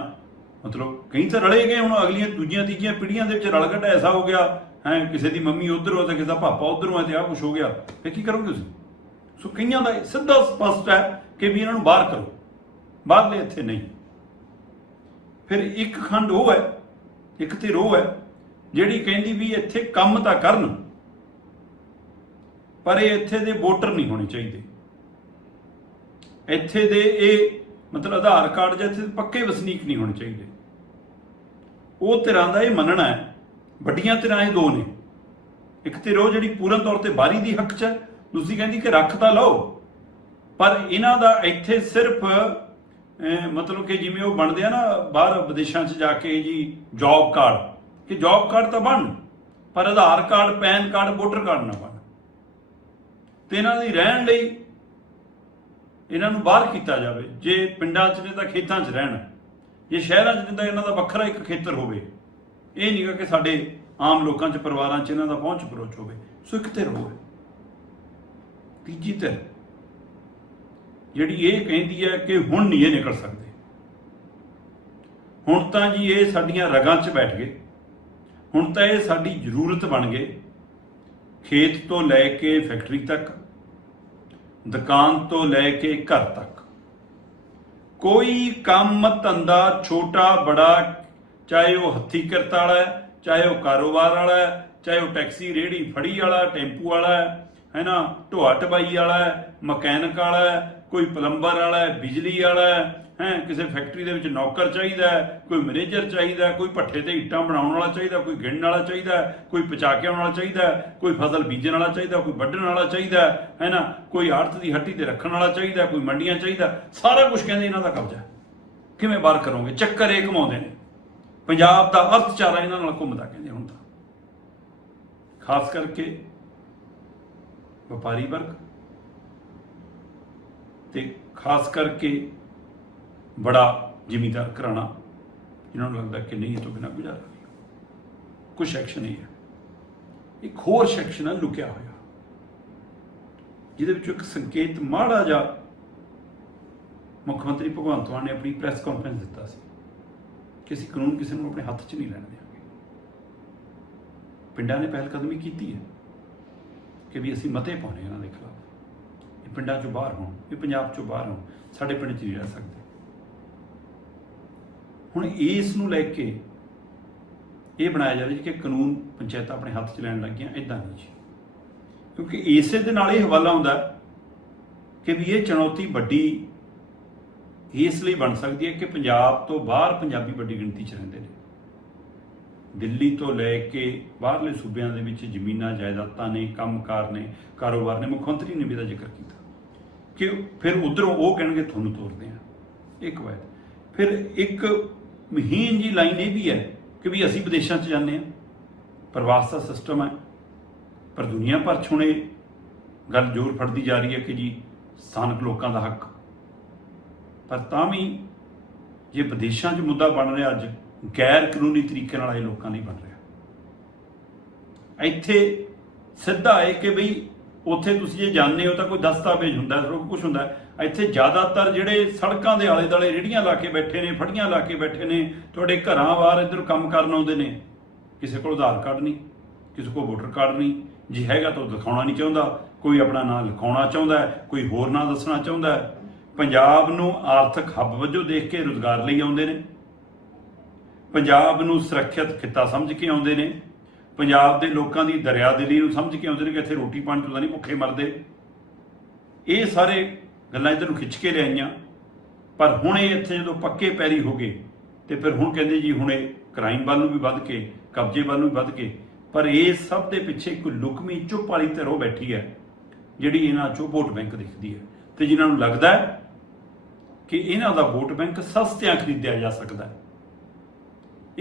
ਮਤਲਬ ਕਈ ਤਾਂ ਰਲੇ ਗਏ ਹੁਣ ਅਗਲੀਆਂ ਦੂਜੀਆਂ ਤੀਜੀਆਂ ਪੀੜ੍ਹੀਆਂ ਦੇ ਵਿੱਚ ਰਲ ਘਟ ਐਸਾ ਹੋ ਗਿਆ ਹੈ ਕਿਸੇ ਦੀ ਮੰਮੀ ਉਧਰੋਂ ਤੇ ਕਿਸੇ ਦਾ ਪਾਪਾ ਉਧਰੋਂ ਹੈ ਤੇ ਆ ਕੁਝ ਹੋ ਗਿਆ ਤੇ ਕੀ ਕਰੋਗੇ ਤੁਸੀਂ ਸੋ ਕਈਆਂ ਦਾ ਸਿੱਧਾ ਸਪਸ਼ਟ ਹੈ ਕਿ ਵੀ ਇਹਨਾਂ ਨੂੰ ਬਾਹਰ ਕਰੋ ਬਾਹਰਲੇ ਇੱਥੇ ਨਹੀਂ ਫਿਰ ਇੱਕ ਖੰਡ ਉਹ ਹੈ ਇੱਕ ਤੇ ਰੋ ਹੈ ਜਿਹੜੀ ਕਹਿੰਦੀ ਵੀ ਇੱਥੇ ਕੰਮ ਤਾਂ ਕਰਨ ਪਰ ਇਹ ਇੱਥੇ ਦੇ ਵੋਟਰ ਨਹੀਂ ਹੋਣੇ ਚਾਹੀਦੇ ਇੱਥੇ ਦੇ ਇਹ ਮਤਲਬ ਆਧਾਰ ਕਾਰਡ ਜਿੱਥੇ ਪੱਕੇ ਵਸਨੀਕ ਨਹੀਂ ਹੋਣੇ ਚਾਹੀਦੇ ਉਹ ਤਰ੍ਹਾਂ ਦਾ ਇਹ ਮੰਨਣਾ ਹੈ ਵੱਡੀਆਂ ਤਿਰਾਂ ਇਹ ਦੋ ਨੇ ਇੱਕ ਤੇ ਉਹ ਜਿਹੜੀ ਪੂਰਨ ਤੌਰ ਤੇ ਬਾਹਰੀ ਦੀ ਹੱਕ 'ਚ ਤੁਸੀਂ ਕਹਿੰਦੀ ਕਿ ਰੱਖ ਤਾਂ ਲਓ ਪਰ ਇਹਨਾਂ ਦਾ ਇੱਥੇ ਸਿਰਫ ਮਤਲਬ ਕਿ ਜਿਵੇਂ ਉਹ ਬਣਦੇ ਆ ਨਾ ਬਾਹਰ ਵਿਦੇਸ਼ਾਂ 'ਚ ਜਾ ਕੇ ਜੀ ਜੌਬ ਕਾਰਡ ਕਿ ਜੌਬ ਕਾਰਡ ਤਾਂ ਬਣ ਪਰ Aadhaar card PAN card voter card ਨਾ ਬਣ ਤੇ ਇਹਨਾਂ ਦੀ ਰਹਿਣ ਲਈ ਇਹਨਾਂ ਨੂੰ ਬਾਹਰ ਕੀਤਾ ਜਾਵੇ ਜੇ ਪਿੰਡਾਂ 'ਚ ਨੇ ਤਾਂ ਖੇਤਾਂ 'ਚ ਰਹਿਣ ਜੇ ਸ਼ਹਿਰਾਂ 'ਚ ਨੇ ਤਾਂ ਇਹਨਾਂ ਦਾ ਵੱਖਰਾ ਇੱਕ ਖੇਤਰ ਹੋਵੇ ਇਹ ਨਹੀਂ ਕਿ ਸਾਡੇ ਆਮ ਲੋਕਾਂ 'ਚ ਪਰਿਵਾਰਾਂ 'ਚ ਇਹਨਾਂ ਦਾ ਪਹੁੰਚ ਪਰੋਚ ਹੋਵੇ ਸੋ ਇੱਕ ਧਿਰ ਹੈ ਤੀਜੀ ਤੇ ਜਿਹੜੀ ਇਹ ਕਹਿੰਦੀ ਹੈ ਕਿ ਹੁਣ ਨਹੀਂ ਇਹ ਨਿਕਲ ਸਕਦੇ ਹੁਣ ਤਾਂ ਜੀ ਇਹ ਸਾਡੀਆਂ ਰਗਾਂ 'ਚ ਬੈਠ ਗਏ ਹੁਣ ਤਾਂ ਇਹ ਸਾਡੀ ਜ਼ਰੂਰਤ ਬਣ ਗਏ ਖੇਤ ਤੋਂ ਲੈ ਕੇ ਫੈਕਟਰੀ ਤੱਕ ਦੁਕਾਨ ਤੋਂ ਲੈ ਕੇ ਘਰ ਤੱਕ ਕੋਈ ਕੰਮ ਧੰਦਾ ਛੋਟਾ ਬੜਾ ਚਾਹੇ ਉਹ ਹੱਥੀ ਕਿਰਤ ਵਾਲਾ ਹੈ ਚਾਹੇ ਉਹ ਕਾਰੋਬਾਰ ਵਾਲਾ ਹੈ ਚਾਹੇ ਉਹ ਟੈਕਸੀ ਰੇੜੀ ਫੜੀ ਵਾਲਾ ਟੈਂਪੂ ਵਾਲਾ ਹੈ ਹੈਨਾ ਢੋਆ ਟਬਾਈ ਵਾਲਾ ਹੈ ਮਕੈਨਿਕ ਵਾਲਾ ਕੋਈ ਪਲੰਬਰ ਵਾਲਾ ਹੈ ਬਿਜਲੀ ਵਾਲਾ ਹੈ ਹੈ ਕਿਸੇ ਫੈਕਟਰੀ ਦੇ ਵਿੱਚ ਨੌਕਰ ਚਾਹੀਦਾ ਕੋਈ ਮੈਨੇਜਰ ਚਾਹੀਦਾ ਕੋਈ ਭੱਠੇ ਤੇ ਇੱਟਾਂ ਬਣਾਉਣ ਵਾਲਾ ਚਾਹੀਦਾ ਕੋਈ ਗਿਣਨ ਵਾਲਾ ਚਾਹੀਦਾ ਕੋਈ ਪਚਾ ਕੇ ਆਉਣ ਵਾਲਾ ਚਾਹੀਦਾ ਕੋਈ ਫਸਲ ਬੀਜਣ ਵਾਲਾ ਚਾਹੀਦਾ ਕੋਈ ਵੱਢਣ ਵਾਲਾ ਚਾਹੀਦਾ ਹੈ ਨਾ ਕੋਈ ਆੜਤ ਦੀ ਹੱਟੀ ਤੇ ਰੱਖਣ ਵਾਲਾ ਚਾਹੀਦਾ ਕੋਈ ਮੰਡੀਆਂ ਚਾਹੀਦਾ ਸਾਰਾ ਕੁਝ ਕਹਿੰਦੇ ਇਹਨਾਂ ਦਾ ਕਬਜ਼ਾ ਕਿਵੇਂ ਬਾਹਰ ਕਰੋਗੇ ਚੱਕਰ ਇਹ ਘਮਾਉਂਦੇ ਨੇ ਪੰਜਾਬ ਦਾ ਅਰਥਚਾਰਾ ਇਹਨਾਂ ਨਾਲ ਘੁੰਮਦਾ ਕਹਿੰਦੇ ਹੁੰਦਾ ਖਾਸ ਕਰਕੇ ਵਪਾਰੀ ਵਰਗ ਤੇ ਖਾਸ ਕਰਕੇ ਬੜਾ ਜ਼ਿਮੀਦਾਰ ਘਰਾਣਾ ਜਿਨ੍ਹਾਂ ਨੂੰ ਲੱਗਦਾ ਕਿ ਨਹੀਂ ਇਹ ਤੋਂ ਬਿਨਾ ਗੁਜ਼ਾਰਾ ਨਹੀਂ ਕੁਝ ਐਕਸ਼ਨ ਹੀ ਹੈ ਇੱਕ ਹੋਰ ਸੈਕਸ਼ਨ ਹੈ ਲੁਕਿਆ ਹੋਇਆ ਜਿਹਦੇ ਵਿੱਚ ਇੱਕ ਸੰਕੇਤ ਮਾੜਾ ਜਾ ਮੁੱਖ ਮੰਤਰੀ ਭਗਵੰਤ ਮਾਨ ਨੇ ਆਪਣੀ ਪ੍ਰੈਸ ਕਾਨਫਰੰਸ ਦਿੱਤਾ ਸੀ ਕਿ ਅਸੀਂ ਕਾਨੂੰਨ ਕਿਸੇ ਨੂੰ ਆਪਣੇ ਹੱਥ 'ਚ ਨਹੀਂ ਲੈਣ ਦੇਵਾਂਗੇ ਪਿੰਡਾਂ ਨੇ ਪਹਿਲ ਕਦਮੀ ਕੀਤੀ ਹੈ ਕਿ ਵੀ ਅਸੀਂ ਮਤੇ ਪਾਉਣੇ ਇਹਨਾਂ ਦੇ ਖਿਲਾਫ ਇਹ ਪਿੰਡਾਂ 'ਚੋਂ ਬਾਹਰ ਹੋਣ ਇਹ ਪੰਜਾਬ 'ਚੋਂ ਬਾਹਰ ਹੋਣ ਸਾਡੇ ਪਿੰਡ 'ਚ ਨਹੀਂ ਰਹਿ ਸਕਦੇ ਹੁਣ ਇਸ ਨੂੰ ਲੈ ਕੇ ਇਹ ਬਣਾਇਆ ਜਾ ਰਿਹਾ ਕਿ ਕਾਨੂੰਨ ਪੰਚਾਇਤਾਂ ਆਪਣੇ ਹੱਥ 'ਚ ਲੈਣ ਲੱਗੀਆਂ ਇਦਾਂ ਨਹੀਂ ਜੀ ਕਿਉਂਕਿ ਇਸੇ ਦੇ ਨਾਲ ਇਹ ਹਵਾਲਾ ਹੁੰਦਾ ਕਿ ਵੀ ਇਹ ਚੁਣੌਤੀ ਵੱਡੀ ਇਸ ਲਈ ਬਣ ਸਕਦੀ ਹੈ ਕਿ ਪੰਜਾਬ ਤੋਂ ਬਾਹਰ ਪੰਜਾਬੀ ਵੱਡੀ ਗਿਣਤੀ 'ਚ ਰਹਿੰਦੇ ਨੇ ਦਿੱਲੀ ਤੋਂ ਲੈ ਕੇ ਬਾਹਰਲੇ ਸੂਬਿਆਂ ਦੇ ਵਿੱਚ ਜ਼ਮੀਨਾਂ ਜਾਇਦਾਦਾਂ ਨੇ ਕੰਮਕਾਰ ਨੇ ਕਾਰੋਬਾਰ ਨੇ ਮੁੱਖ ਮੰਤਰੀ ਨੇ ਵੀ ਦਾ ਜ਼ਿਕਰ ਕੀਤਾ ਕਿ ਫਿਰ ਉਧਰੋਂ ਉਹ ਕਹਿਣਗੇ ਤੁਹਾਨੂੰ ਤੋਰਦੇ ਆ ਇੱਕ ਵਾਰ ਫਿਰ ਇੱਕ ਮਹੀਨ ਜੀ ਲਾਈਨ ਇਹ ਵੀ ਹੈ ਕਿ ਵੀ ਅਸੀਂ ਵਿਦੇਸ਼ਾਂ 'ਚ ਜਾਂਦੇ ਆ ਪ੍ਰਵਾਸ ਦਾ ਸਿਸਟਮ ਹੈ ਪਰ ਦੁਨੀਆ ਭਰ ਛੁਣੇ ਗੱਲ ਜ਼ੋਰ ਫੜਦੀ ਜਾ ਰਹੀ ਹੈ ਕਿ ਜੀ ਸਥਾਨਕ ਲੋਕਾਂ ਦਾ ਹੱਕ ਪਰ ਤਾਂ ਵੀ ਜੇ ਵਿਦੇਸ਼ਾਂ 'ਚ ਮੁੱਦਾ ਬਣ ਰਿਹਾ ਅੱਜ ਗੈਰ ਕਾਨੂੰਨੀ ਤਰੀਕੇ ਨਾਲ ਇਹ ਲੋਕਾਂ ਲਈ ਬਣ ਰਿਹਾ ਇੱਥੇ ਸਿੱਧਾ ਹੈ ਕਿ ਬਈ ਉੱਥੇ ਤੁਸੀਂ ਇਹ ਜਾਣਦੇ ਹੋ ਤਾਂ ਕੋਈ ਦਸਤਾਵੇਜ਼ ਹੁੰਦਾ ਸਭ ਕੁਝ ਹੁੰਦਾ ਇੱਥੇ ਜ਼ਿਆਦਾਤਰ ਜਿਹੜੇ ਸੜਕਾਂ ਦੇ ਆਲੇ ਦਾਲੇ ਰੇੜੀਆਂ ਲਾ ਕੇ ਬੈਠੇ ਨੇ ਫੜੀਆਂ ਲਾ ਕੇ ਬੈਠੇ ਨੇ ਤੁਹਾਡੇ ਘਰਾਂ ਬਾਹਰ ਇਧਰ ਕੰਮ ਕਰਨ ਆਉਂਦੇ ਨੇ ਕਿਸੇ ਕੋਲ ਆਧਾਰ ਕਾਰਡ ਨਹੀਂ ਕਿਸੇ ਕੋਲ ਵੋਟਰ ਕਾਰਡ ਨਹੀਂ ਜੇ ਹੈਗਾ ਤਾਂ ਦਿਖਾਉਣਾ ਨਹੀਂ ਚਾਹੁੰਦਾ ਕੋਈ ਆਪਣਾ ਨਾਮ ਲਿਖਾਉਣਾ ਚਾਹੁੰਦਾ ਕੋਈ ਹੋਰ ਨਾਮ ਦੱਸਣਾ ਚਾਹੁੰਦਾ ਪੰਜਾਬ ਨੂੰ ਆਰਥਿਕ ਹੱਬ ਵਜੋਂ ਦੇਖ ਕੇ ਰੋਜ਼ਗਾਰ ਲਈ ਆਉਂਦੇ ਨੇ ਪੰਜਾਬ ਨੂੰ ਸੁਰੱਖਿਅਤ ਖਿੱਤਾ ਸਮਝ ਕੇ ਆਉਂਦੇ ਨੇ ਪੰਜਾਬ ਦੇ ਲੋਕਾਂ ਦੀ ਦਰਿਆਦਿਲੀ ਨੂੰ ਸਮਝ ਕੇ ਆਉਂਦੇ ਨੇ ਕਿ ਇੱਥੇ ਰੋਟੀ ਪਾਣੀ ਤੋਂ ਨਹੀਂ ਭੁੱਖੇ ਮਰਦੇ ਇਹ ਸਾਰੇ ਗੱਲਾਂ ਇਧਰ ਨੂੰ ਖਿੱਚ ਕੇ ਲਿਆਈਆਂ ਪਰ ਹੁਣ ਇਹ ਇੱਥੇ ਜਦੋਂ ਪੱਕੇ ਪੈਰੀ ਹੋ ਗਏ ਤੇ ਫਿਰ ਹੁਣ ਕਹਿੰਦੇ ਜੀ ਹੁਣ ਇਹ ਕ੍ਰਾਈਮ ਵੱਲ ਨੂੰ ਵੀ ਵੱਧ ਕੇ ਕਬਜ਼ੇ ਵੱਲ ਨੂੰ ਵੱਧ ਕੇ ਪਰ ਇਹ ਸਭ ਦੇ ਪਿੱਛੇ ਇੱਕ ਲੁਕਮੀ ਚੁੱਪ ਵਾਲੀ ਧਰੋ ਬੈਠੀ ਹੈ ਜਿਹੜੀ ਇਹਨਾਂ ਚੋਂ ਵੋਟ ਬੈਂਕ ਦਿਖਦੀ ਹੈ ਤੇ ਜਿਨ੍ਹਾਂ ਨੂੰ ਲੱਗਦਾ ਹੈ ਕਿ ਇਹਨਾਂ ਦਾ ਵੋਟ ਬੈਂਕ ਸਸਤਿਆਂ ਖਰੀਦਿਆ ਜਾ ਸਕਦਾ ਹੈ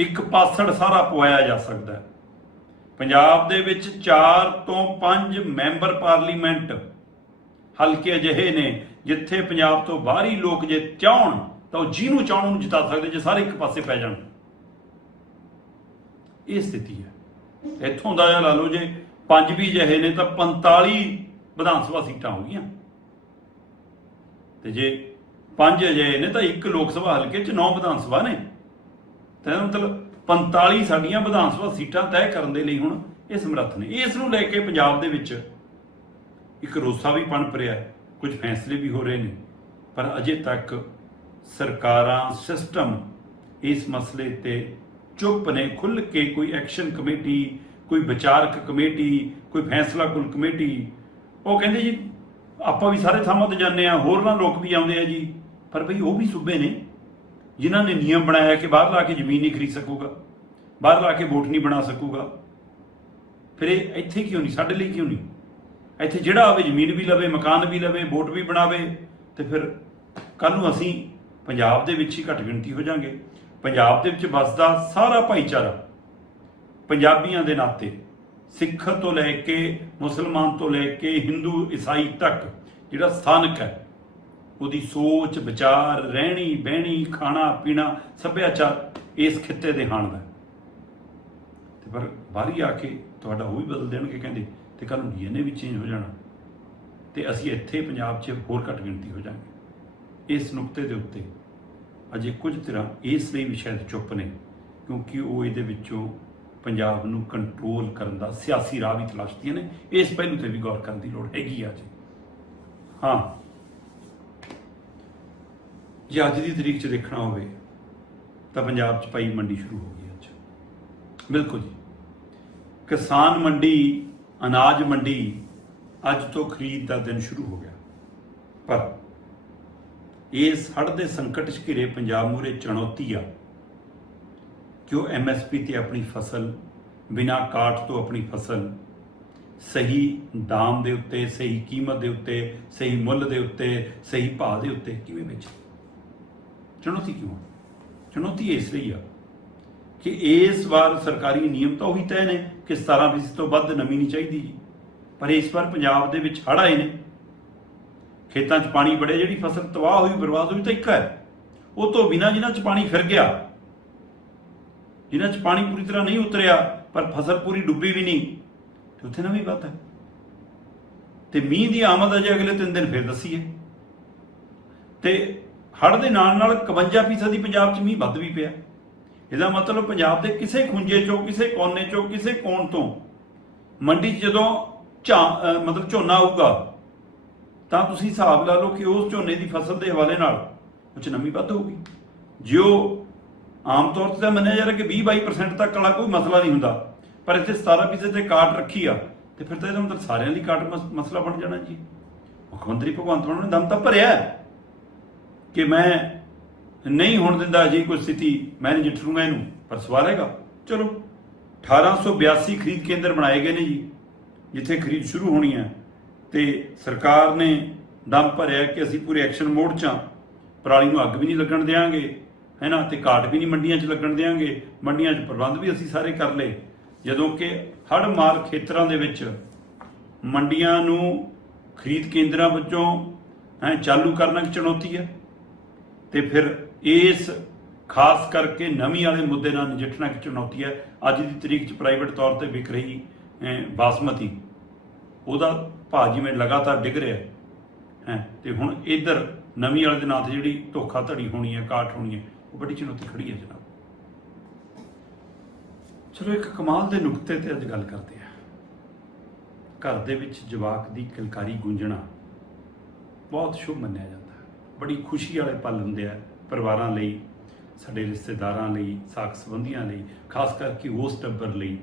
ਇੱਕ ਪਾਸੜ ਸਾਰਾ ਪਵਾਇਆ ਜਾ ਸਕਦਾ ਹੈ ਪੰਜਾਬ ਦੇ ਵਿੱਚ 4 ਤੋਂ 5 ਮੈਂਬਰ ਪਾਰਲੀਮੈਂਟ ਹਲਕੇ ਅਜਿਹੇ ਨੇ ਜਿੱਥੇ ਪੰਜਾਬ ਤੋਂ ਬਾਹਰੀ ਲੋਕ ਜੇ ਚਾਹਣ ਤਾਂ ਉਹ ਜਿਹਨੂੰ ਚਾਹਣ ਨੂੰ ਜਿਤਾ ਸਕਦੇ ਜੇ ਸਾਰੇ ਇੱਕ ਪਾਸੇ ਪੈ ਜਾਣ ਇਹ ਸਥਿਤੀ ਹੈ ਇੱਥੋਂ ਦਾ ਲਾ ਲਓ ਜੇ 5 ਵੀ ਜਿਹੇ ਨੇ ਤਾਂ 45 ਵਿਧਾਨ ਸਭਾ ਸੀਟਾਂ ਹੋਗੀਆਂ ਤੇ ਜੇ ਪੰਜ ਅਜੇ ਨੇ ਤਾਂ ਇੱਕ ਲੋਕ ਸਭਾ ਹਲਕੇ 'ਚ ਨੌ ਵਿਧਾਨ ਸਭਾ ਨੇ ਤਾਂ ਮਤਲਬ 45 ਸਾਡੀਆਂ ਵਿਧਾਨ ਸਭਾ ਸੀਟਾਂ ਤੈਅ ਕਰਨ ਦੇ ਲਈ ਹੁਣ ਇਹ ਸਮਰੱਥ ਨੇ ਇਸ ਨੂੰ ਲੈ ਕੇ ਪੰਜਾਬ ਦੇ ਵਿੱਚ ਇੱਕ ਰੋਸਾ ਵੀ ਪਣ ਪਰਿਆ ਹੈ ਕੁਝ ਫੈਸਲੇ ਵੀ ਹੋ ਰਹੇ ਨੇ ਪਰ ਅਜੇ ਤੱਕ ਸਰਕਾਰਾਂ ਸਿਸਟਮ ਇਸ ਮਸਲੇ ਤੇ ਚੁੱਪ ਨੇ ਖੁੱਲ ਕੇ ਕੋਈ ਐਕਸ਼ਨ ਕਮੇਟੀ ਕੋਈ ਵਿਚਾਰਕ ਕਮੇਟੀ ਕੋਈ ਫੈਸਲਾ ਕੁਲ ਕਮੇਟੀ ਉਹ ਕਹਿੰਦੇ ਜੀ ਆਪਾਂ ਵੀ ਸਾਰੇ ਥਾਵਾਂ ਤੇ ਜਾਂਦੇ ਆ ਹੋਰ ਨਾ ਲੋਕ ਵੀ ਆਉਂਦੇ ਆ ਜੀ ਪਰ ਭਈ ਉਹ ਵੀ ਸੂਬੇ ਨੇ ਜਿਨ੍ਹਾਂ ਨੇ ਨਿਯਮ ਬਣਾਇਆ ਕਿ ਬਾਹਰ ਲਾ ਕੇ ਜ਼ਮੀਨ ਨਹੀਂ ਖਰੀਦ ਸਕੂਗਾ ਬਾਹਰ ਲਾ ਕੇ ਵੋਟ ਨਹੀਂ ਬਣਾ ਸਕੂਗਾ ਫਿਰ ਇਹ ਇੱਥੇ ਕਿਉਂ ਨਹੀਂ ਸਾਡੇ ਲਈ ਕਿਉਂ ਨਹੀਂ ਇੱਥੇ ਜਿਹੜਾ ਆਵੇ ਜ਼ਮੀਨ ਵੀ ਲਵੇ ਮਕਾਨ ਵੀ ਲਵੇ ਵੋਟ ਵੀ ਬਣਾਵੇ ਤੇ ਫਿਰ ਕੱਲ ਨੂੰ ਅਸੀਂ ਪੰਜਾਬ ਦੇ ਵਿੱਚ ਹੀ ਘੱਟ ਗਿਣਤੀ ਹੋ ਜਾਾਂਗੇ ਪੰਜਾਬ ਦੇ ਵਿੱਚ ਵੱਸਦਾ ਸਾਰਾ ਭਾਈਚਾਰਾ ਪੰਜਾਬੀਆਂ ਦੇ ਨਾਤੇ ਸਿੱਖ ਤੋਂ ਲੈ ਕੇ ਮੁਸਲਮਾਨ ਤੋਂ ਲੈ ਕੇ ਹਿੰਦੂ ਈਸਾਈ ਤੱਕ ਜਿਹੜਾ ਸਥਾਨਕ ਹੈ ਉਹਦੀ ਸੋਚ ਵਿਚਾਰ ਰਹਿਣੀ ਬਹਿਣੀ ਖਾਣਾ ਪੀਣਾ ਸੱਭਿਆਚਾਰ ਇਸ ਖਿੱਤੇ ਦੇ ਹਾਣ ਦਾ ਤੇ ਪਰ ਬਾਹਰੀ ਆ ਕੇ ਤੁਹਾਡਾ ਉਹ ਵੀ ਬਦਲ ਦੇਣਗੇ ਕਹਿੰਦੇ ਤੇ ਕੱਲ ਨੂੰ ਡੀਐਨਏ ਵੀ ਚੇਂਜ ਹੋ ਜਾਣਾ ਤੇ ਅਸੀਂ ਇੱਥੇ ਪੰਜਾਬ 'ਚ ਹੋਰ ਘਟ ਗਿਣਤੀ ਹੋ ਜਾਾਂਗੇ ਇਸ ਨੁਕਤੇ ਦੇ ਉੱਤੇ ਅਜੇ ਕੁਝ ਤਰ੍ਹਾਂ ਇਸ ਲਈ ਵੀ ਸ਼ਾਇਦ ਚੁੱਪ ਨੇ ਕਿਉਂਕਿ ਉਹ ਇਹਦੇ ਵਿੱਚੋਂ ਪੰਜਾਬ ਨੂੰ ਕੰਟਰੋਲ ਕਰਨ ਦਾ ਸਿਆਸੀ ਰਾਹ ਵੀ ਤਲਾਸ਼ਦੀਆਂ ਨੇ ਇਸ ਪਹਿਲੂ ਤੇ ਵੀ ਗੌਰ ਕਰਨ ਦੀ ਲੋੜ ਹੈਗੀ ਆ ਜੀ ਹਾਂ ਜੇ ਅੱਜ ਦੀ ਤਰੀਕ 'ਚ ਦੇਖਣਾ ਹੋਵੇ ਤਾਂ ਪੰਜਾਬ 'ਚ ਪਾਈ ਮੰਡੀ ਸ਼ੁਰੂ ਹੋ ਗਈ ਅੱਜ ਬਿਲਕੁਲ ਜੀ ਕਿਸਾਨ ਮੰਡੀ ਅਨਾਜ ਮੰਡੀ ਅੱਜ ਤੋਂ ਖਰੀਦ ਦਾ ਦਿਨ ਸ਼ੁਰੂ ਹੋ ਗਿਆ ਪਰ ਇਸ ਹੜ ਦੇ ਸੰਕਟ 'ਚ ਘਿਰੇ ਪੰਜਾਬ ਮੂਰੇ ਚੁਣੌਤੀ ਆ ਕਿ ਉਹ ਐਮਐਸਪੀ ਤੇ ਆਪਣੀ ਫਸਲ ਬਿਨਾ ਕਾਟ ਤੋਂ ਆਪਣੀ ਫਸਲ ਸਹੀ ਦਾਮ ਦੇ ਉੱਤੇ ਸਹੀ ਕੀਮਤ ਦੇ ਉੱਤੇ ਸਹੀ ਮੁੱਲ ਦੇ ਉੱਤੇ ਸਹੀ ਭਾਅ ਦੇ ਉੱਤੇ ਕਿਵੇਂ ਵੇਚੇ ਚੁਣੌਤੀ ਕਿਉਂ ਚੁਣੌਤੀ ਇਸ ਲਈ ਆ ਕਿ ਇਸ ਵਾਰ ਸਰਕਾਰੀ ਨਿਯਮ ਤਾਂ ਉਹੀ ਤੈਅ ਨੇ ਕਿ 17% ਤੋਂ ਵੱਧ ਨਮੀ ਨਹੀਂ ਚਾਹੀਦੀ ਪਰ ਇਸ ਵਾਰ ਪੰਜਾਬ ਦੇ ਵਿੱਚ ਹੜ੍ਹ ਆਏ ਨੇ ਖੇਤਾਂ 'ਚ ਪਾਣੀ ਵੜਿਆ ਜਿਹੜੀ ਫਸਲ ਤਬਾਹ ਹੋਈ ਬਰਬਾਦ ਹੋਈ ਤਾਂ ਇੱਕ ਹੈ ਉਹ ਤੋਂ ਬਿਨਾ ਜਿਨ੍ਹਾਂ 'ਚ ਪਾਣੀ ਫਿਰ ਗਿਆ ਜਿਨ੍ਹਾਂ 'ਚ ਪਾਣੀ ਪੂਰੀ ਤਰ੍ਹਾਂ ਨਹੀਂ ਉਤਰਿਆ ਪਰ ਫਸਲ ਪੂਰੀ ਡੁੱਬੀ ਵੀ ਨਹੀਂ ਤੇ ਉੱਥੇ ਨਵੀਂ ਬਾਤ ਹੈ ਤੇ ਮੀਂਹ ਦੀ ਆਮਦ ਅਜੇ ਅਗਲੇ 3 ਦਿਨ ਫਿਰ ਦੱਸੀਏ ਤੇ ਹੜ ਦੇ ਨਾਲ ਨਾਲ 51% ਦੀ ਪੰਜਾਬ 'ਚ ਮੀਂਹ ਵੱਧ ਵੀ ਪਿਆ ਇਹਦਾ ਮਤਲਬ ਪੰਜਾਬ ਦੇ ਕਿਸੇ ਖੁੰਝੇ 'ਚੋਂ ਕਿਸੇ ਕੋਨੇ 'ਚੋਂ ਕਿਸੇ ਕੋਣ ਤੋਂ ਮੰਡੀ 'ਚ ਜਦੋਂ ਮਤਲਬ ਝੋਨਾ ਆਊਗਾ ਤਾਂ ਤੁਸੀਂ ਹਿਸਾਬ ਲਾ ਲਓ ਕਿ ਉਸ ਝੋਨੇ ਦੀ ਫਸਲ ਦੇ ਹਵਾਲੇ ਨਾਲ ਉੱਚ ਨਮੀ ਵੱਧ ਹੋਊਗੀ ਜਿਉ ਆਮ ਤੌਰ ਤੇ ਮੰਨਿਆ ਜਾ ਰਿਹਾ ਕਿ 20-22% ਤੱਕ ਕਲਾ ਕੋਈ ਮਸਲਾ ਨਹੀਂ ਹੁੰਦਾ ਪਰ ਇੱਥੇ 17% ਤੇ ਕਾਟ ਰੱਖੀ ਆ ਤੇ ਫਿਰ ਤਾਂ ਇਹਦਾ ਮਤਲਬ ਸਾਰਿਆਂ ਲਈ ਕਾਟ ਮਸਲਾ ਬਣ ਜਾਣਾ ਜੀ ਮੁੱਖ ਮੰਤਰੀ ਭਗਵੰਤ ਮਾਨ ਨੇ ਦਮ ਤਾਂ ਭਰਿਆ ਕਿ ਮੈਂ ਨਹੀਂ ਹੁਣ ਦਿੰਦਾ ਜੀ ਕੋਈ ਸਥਿਤੀ ਮੈਨੇਜ ਨਜਿੱਠ ਇਹਨੂੰ ਪਰ ਸਵਾਲ ਹੈਗਾ ਚਲੋ 1882 ਖਰੀਦ ਕੇਂਦਰ ਬਣਾਏ ਗਏ ਨੇ ਜੀ ਜਿੱਥੇ ਖਰੀਦ ਸ਼ੁਰੂ ਹੋਣੀ ਹੈ ਤੇ ਸਰਕਾਰ ਨੇ ਦਮ ਭਰਿਆ ਕਿ ਅਸੀਂ ਪੂਰੇ ਐਕਸ਼ਨ ਮੋਡ 'ਚ ਆ ਪਰਾਲੀ ਨੂੰ ਅੱਗ ਵੀ ਨਹੀਂ ਲੱਗਣ ਦੇਵਾਂਗੇ ਹੈਨਾ ਤੇ ਕਾਟ ਵੀ ਨਹੀਂ ਮੰਡੀਆਂ 'ਚ ਲੱਗਣ ਦੇਵਾਂਗੇ ਮੰਡੀਆਂ 'ਚ ਪ੍ਰਬੰਧ ਵੀ ਅਸੀਂ ਸਾਰੇ ਕਰ ਲਏ ਜਦੋਂ ਕਿ ਹੜ ਮਾਰ ਖੇਤਰਾਂ ਦੇ ਵਿੱਚ ਮੰਡੀਆਂ ਨੂੰ ਖਰੀਦ ਕੇਂਦਰਾਂ ਵਿੱਚੋਂ ਚਾਲੂ ਕਰਨਾ ਇੱਕ ਚੁਣੌਤੀ ਹੈ ਤੇ ਫਿਰ ਇਸ ਖਾਸ ਕਰਕੇ ਨਵੀਂ ਵਾਲੇ ਮੁੱਦੇ ਨਾਲ ਨਜਿੱਠਣਾ ਇੱਕ ਚੁਣੌਤੀ ਹੈ ਅੱਜ ਦੀ ਤਰੀਕ 'ਚ ਪ੍ਰਾਈਵੇਟ ਤੌਰ ਤੇ ਵਿਕ ਰਹੀ ਬਾਸਮਤੀ ਉਹਦਾ ਭਾਅ ਜਿਵੇਂ ਲਗਾਤਾਰ ਡਿੱਗ ਰਿਹਾ ਹੈ ਤੇ ਹੁਣ ਇਧਰ ਨਵੀਂ ਵਾਲੇ ਦੇ ਨਾਲ ਤੇ ਜਿਹੜੀ ਧੋਖਾ ਧੜੀ ਹੋਣੀ ਹੈ ਕਾਟ ਹੋਣੀ ਹੈ ਉਹ ਵੱਡੀ ਚੁਣੌਤੀ ਖੜੀ ਹੈ ਜਨਾਬ ਚਲੋ ਇੱਕ ਕਮਾਲ ਦੇ ਨੁਕਤੇ ਤੇ ਅੱਜ ਗੱਲ ਕਰਦੇ ਆ ਘਰ ਦੇ ਵਿੱਚ ਜਵਾਕ ਦੀ ਕਿਲਕਾਰੀ ਗੂੰਜਣਾ ਬਹੁਤ ਸ਼ੁਭ ਮੰਨਿਆ ਜਾਂਦਾ ਬੜੀ ਖੁਸ਼ੀ ਵਾਲੇ ਪਲ ਹੁੰਦੇ ਆ ਪਰਿਵਾਰਾਂ ਲਈ ਸਾਡੇ ਰਿਸ਼ਤੇਦਾਰਾਂ ਲਈ ਸਾਖ ਸੰਬੰਧੀਆਂ ਲਈ ਖਾਸ ਕਰਕੇ ਉਸ ਟੱਬਰ ਲਈ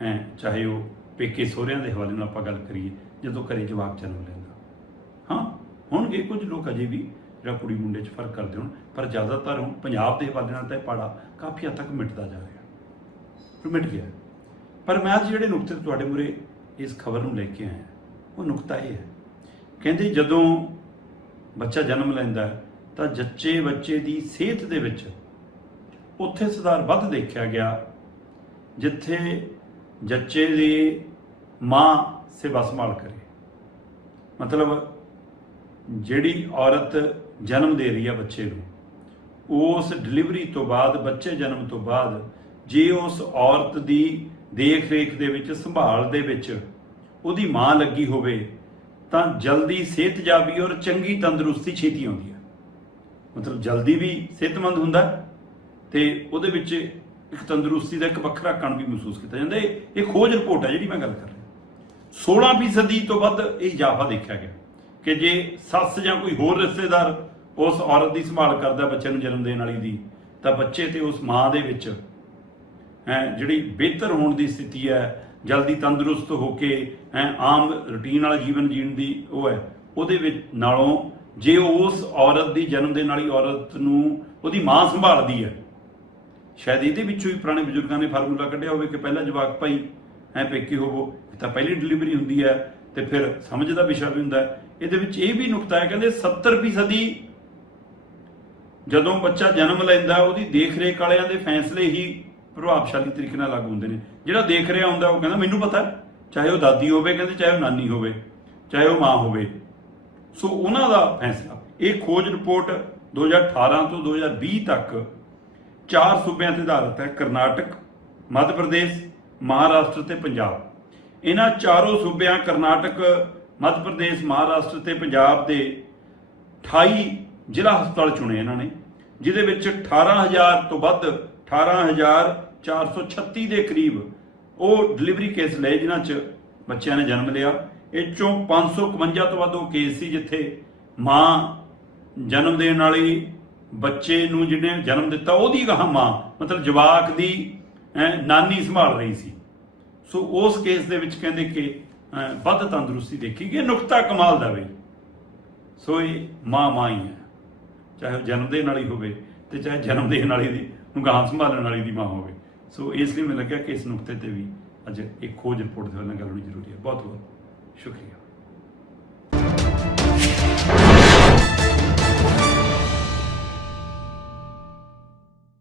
ਹੈ ਚਾਹੇ ਉਹ ਪੇਕੇ ਸੋਹਰਿਆਂ ਦੇ ਹਵਾਲੇ ਨਾਲ ਆਪਾਂ ਗੱਲ ਕਰੀਏ ਜਦੋਂ ਘਰੇ ਜਵਾਬ ਚੱਲਣ ਲੈਂਦਾ ਹਾਂ ਹੋਣਗੇ ਕੁਝ ਲੋਕ ਅਜੇ ਵੀ ਜਿਹੜਾ ਕੁੜੀ ਮੁੰਡੇ 'ਚ ਫਰਕ ਕਰਦੇ ਹੁਣ ਪਰ ਜ਼ਿਆਦਾਤਰ ਹੁਣ ਪੰਜਾਬ ਦੇ ਹਵਾਲੇ ਨਾਲ ਤਾਂ ਪਾੜਾ ਕਾਫੀ ਹੱਦ ਤੱਕ ਮਿਟਦਾ ਜਾ ਰਿਹਾ ਮਿਟ ਗਿਆ ਪਰ ਮੈਂ ਅੱਜ ਜਿਹੜੇ ਨੁਕਤੇ ਤੁਹਾਡੇ ਮੂਰੇ ਇਸ ਖਬਰ ਨੂੰ ਲੈ ਕੇ ਆਇਆ ਉਹ ਨੁਕਤਾ ਇਹ ਹੈ ਕਹਿੰਦੇ ਜਦੋਂ ਬੱਚਾ ਜਨਮ ਲੈਂਦਾ ਹੈ ਤਾਂ ਜੱਚੇ ਬੱਚੇ ਦੀ ਸਿਹਤ ਦੇ ਵਿੱਚ ਉੱਥੇ ਸੁਧਾਰ ਵੱਧ ਦੇਖਿਆ ਗਿਆ ਜਿੱਥੇ ਜੱਚੇ ਦੀ ਮਾਂ ਸੇਵਾ ਸੰਭਾਲ ਕਰੇ ਮਤਲਬ ਜਿਹੜੀ ਔਰਤ ਜਨਮ ਦੇ ਰਹੀ ਹੈ ਬੱਚੇ ਨੂੰ ਉਸ ਡਿਲੀਵਰੀ ਤੋਂ ਬਾਅਦ ਬੱਚੇ ਜਨਮ ਤੋਂ ਬਾਅਦ ਜੇ ਉਸ ਔਰਤ ਦੀ ਦੇਖ-ਰੇਖ ਦੇ ਵਿੱਚ ਸੰਭਾਲ ਦੇ ਵਿੱਚ ਉਹਦੀ ਮਾਂ ਲੱਗੀ ਹੋਵੇ ਤਾਂ ਜਲਦੀ ਸਿਹਤ ਜਾਵੀ ਔਰ ਚੰਗੀ ਤੰਦਰੁਸਤੀ ਛੇਤੀ ਆਉਂਦੀ ਹੈ ਮਤਲਬ ਜਲਦੀ ਵੀ ਸਿਹਤਮੰਦ ਹੁੰਦਾ ਤੇ ਉਹਦੇ ਵਿੱਚ ਇੱਕ ਤੰਦਰੁਸਤੀ ਦਾ ਇੱਕ ਵੱਖਰਾ ਕਣ ਵੀ ਮਹਿਸੂਸ ਕੀਤਾ ਜਾਂਦਾ ਇਹ ਖੋਜ ਰਿਪੋਰਟ ਹੈ ਜਿਹੜੀ ਮੈਂ ਗੱਲ ਕਰ ਰਿਹਾ 16% ਤੋਂ ਵੱਧ ਇਹ ਇਜ਼ਾਫਾ ਦੇਖਿਆ ਗਿਆ ਕਿ ਜੇ ਸੱਸ ਜਾਂ ਕੋਈ ਹੋਰ ਰਿਸ਼ਤੇਦਾਰ ਉਸ ਔਰਤ ਦੀ ਸੰਭਾਲ ਕਰਦਾ ਬੱਚੇ ਨੂੰ ਜਨਮ ਦੇਣ ਵਾਲੀ ਦੀ ਤਾਂ ਬੱਚੇ ਤੇ ਉਸ ਮਾਂ ਦੇ ਵਿੱਚ ਹੈ ਜਿਹੜੀ ਬਿਹਤਰ ਹੋਣ ਦੀ ਸਥਿਤੀ ਹੈ ਜਲਦੀ ਤੰਦਰੁਸਤ ਹੋ ਕੇ ਹੈ ਆਮ ਰੁਟੀਨ ਵਾਲਾ ਜੀਵਨ ਜੀਣ ਦੀ ਉਹ ਹੈ ਉਹਦੇ ਵਿੱਚ ਨਾਲੋਂ ਜੇ ਉਸ ਔਰਤ ਦੀ ਜਨਮ ਦੇ ਨਾਲ ਹੀ ਔਰਤ ਨੂੰ ਉਹਦੀ ਮਾਂ ਸੰਭਾਲਦੀ ਹੈ ਸ਼ਾਇਦ ਇਹਦੇ ਵਿੱਚੋਂ ਹੀ ਪੁਰਾਣੇ ਬਜ਼ੁਰਗਾਂ ਨੇ ਫਾਰਮੂਲਾ ਕੱਢਿਆ ਹੋਵੇ ਕਿ ਪਹਿਲਾ ਜਵਾਕ ਭਾਈ ਐ ਪੇਕੀ ਹੋਵੋ ਤਾਂ ਪਹਿਲੀ ਡਿਲੀਵਰੀ ਹੁੰਦੀ ਹੈ ਤੇ ਫਿਰ ਸਮਝ ਦਾ ਵਿਸ਼ਾ ਵੀ ਹੁੰਦਾ ਇਹਦੇ ਵਿੱਚ ਇਹ ਵੀ ਨੁਕਤਾ ਹੈ ਕਹਿੰਦੇ 70% ਜਦੋਂ ਬੱਚਾ ਜਨਮ ਲੈਂਦਾ ਉਹਦੀ ਦੇਖਰੇਖ ਵਾਲਿਆਂ ਦੇ ਫੈਸਲੇ ਹੀ ਪ੍ਰਭਾਵਸ਼ਾਲੀ ਤਰੀਕੇ ਨਾਲ ਲਾਗੂ ਹੁੰਦੇ ਨੇ ਜਿਹੜਾ ਦੇਖ ਰਿਹਾ ਹੁੰਦਾ ਉਹ ਕਹਿੰਦਾ ਮੈਨੂੰ ਪਤਾ ਚਾਹੇ ਉਹ ਦਾਦੀ ਹੋਵੇ ਕਹਿੰਦੇ ਚਾਹੇ ਉਹ ਨਾਨੀ ਹੋਵੇ ਚਾਹੇ ਉਹ ਮਾਂ ਹੋਵੇ ਸੋ ਉਹਨਾਂ ਦਾ ਫੈਸਲਾ ਇਹ ਖੋਜ ਰਿਪੋਰਟ 2018 ਤੋਂ 2020 ਤੱਕ ਚਾਰ ਸੂਬਿਆਂ ਤੇ ਆਧਾਰਿਤ ਹੈ ਕਰਨਾਟਕ ਮੱਧ ਪ੍ਰਦੇਸ਼ ਮਹਾਰਾਸ਼ਟਰ ਤੇ ਪੰਜਾਬ ਇਹਨਾਂ ਚਾਰੋਂ ਸੂਬਿਆਂ ਕਰਨਾਟਕ ਮੱਧ ਪ੍ਰਦੇਸ਼ ਮਹਾਰਾਸ਼ਟਰ ਤੇ ਪੰਜਾਬ ਦੇ 28 ਜ਼ਿਲ੍ਹਾ ਹਸਪਤਾਲ ਚੁਣੇ ਇਹਨਾਂ ਨੇ ਜਿਦੇ ਵਿੱਚ 18000 ਤੋਂ ਵੱਧ 18436 ਦੇ ਕਰੀਬ ਉਹ ਡਿਲੀਵਰੀ ਕੇਸ ਲੈ ਜਿਨ੍ਹਾਂ 'ਚ ਬੱਚਿਆਂ ਨੇ ਜਨਮ ਲਿਆ ਇਹ ਚੋਂ 551 ਤੋਂ ਵੱਧ ਉਹ ਕੇਸ ਸੀ ਜਿੱਥੇ ਮਾਂ ਜਨਮ ਦੇਣ ਵਾਲੀ ਬੱਚੇ ਨੂੰ ਜਿਹਨੇ ਜਨਮ ਦਿੱਤਾ ਉਹਦੀ ਗਾਹ ਮਾਂ ਮਤਲਬ ਜਵਾਕ ਦੀ ਨਾਨੀ ਸੰਭਾਲ ਰਹੀ ਸੀ ਸੋ ਉਸ ਕੇਸ ਦੇ ਵਿੱਚ ਕਹਿੰਦੇ ਕਿ ਵੱਧ ਤੰਦਰੁਸਤੀ ਦੇਖੀ ਗਈ ਨੁਕਤਾ ਕਮਾਲ ਦਾ ਵੇ ਸੋ ਇਹ ਮਾਂ ਮਾਂ ਹੀ ਹੈ ਚਾਹੇ ਜਨਮ ਦੇਣ ਵਾਲੀ ਹੋਵੇ ਤੇ ਚਾਹੇ ਜਨਮ ਦੇਣ ਵਾਲੀ ਦੀ ਨੂੰ ਗਾਹ ਸੰਭਾਲਣ ਵਾਲੀ ਦੀ ਮਾਂ ਹੋਵੇ ਸੋ ਇਸ ਲਈ ਮੈਨੂੰ ਲੱਗਿਆ ਕਿ ਇਸ ਨੁਕਤੇ ਤੇ ਵੀ ਅੱਜ ਇੱਕ ਖੋਜ ਰਿਪੋਰਟ ਦੇ ਨਾਲ ਗੱਲ ਜ਼ਰੂਰੀ ਹੈ ਬਹੁਤ ਬਹੁਤ ਸ਼ੁਕਰੀਆ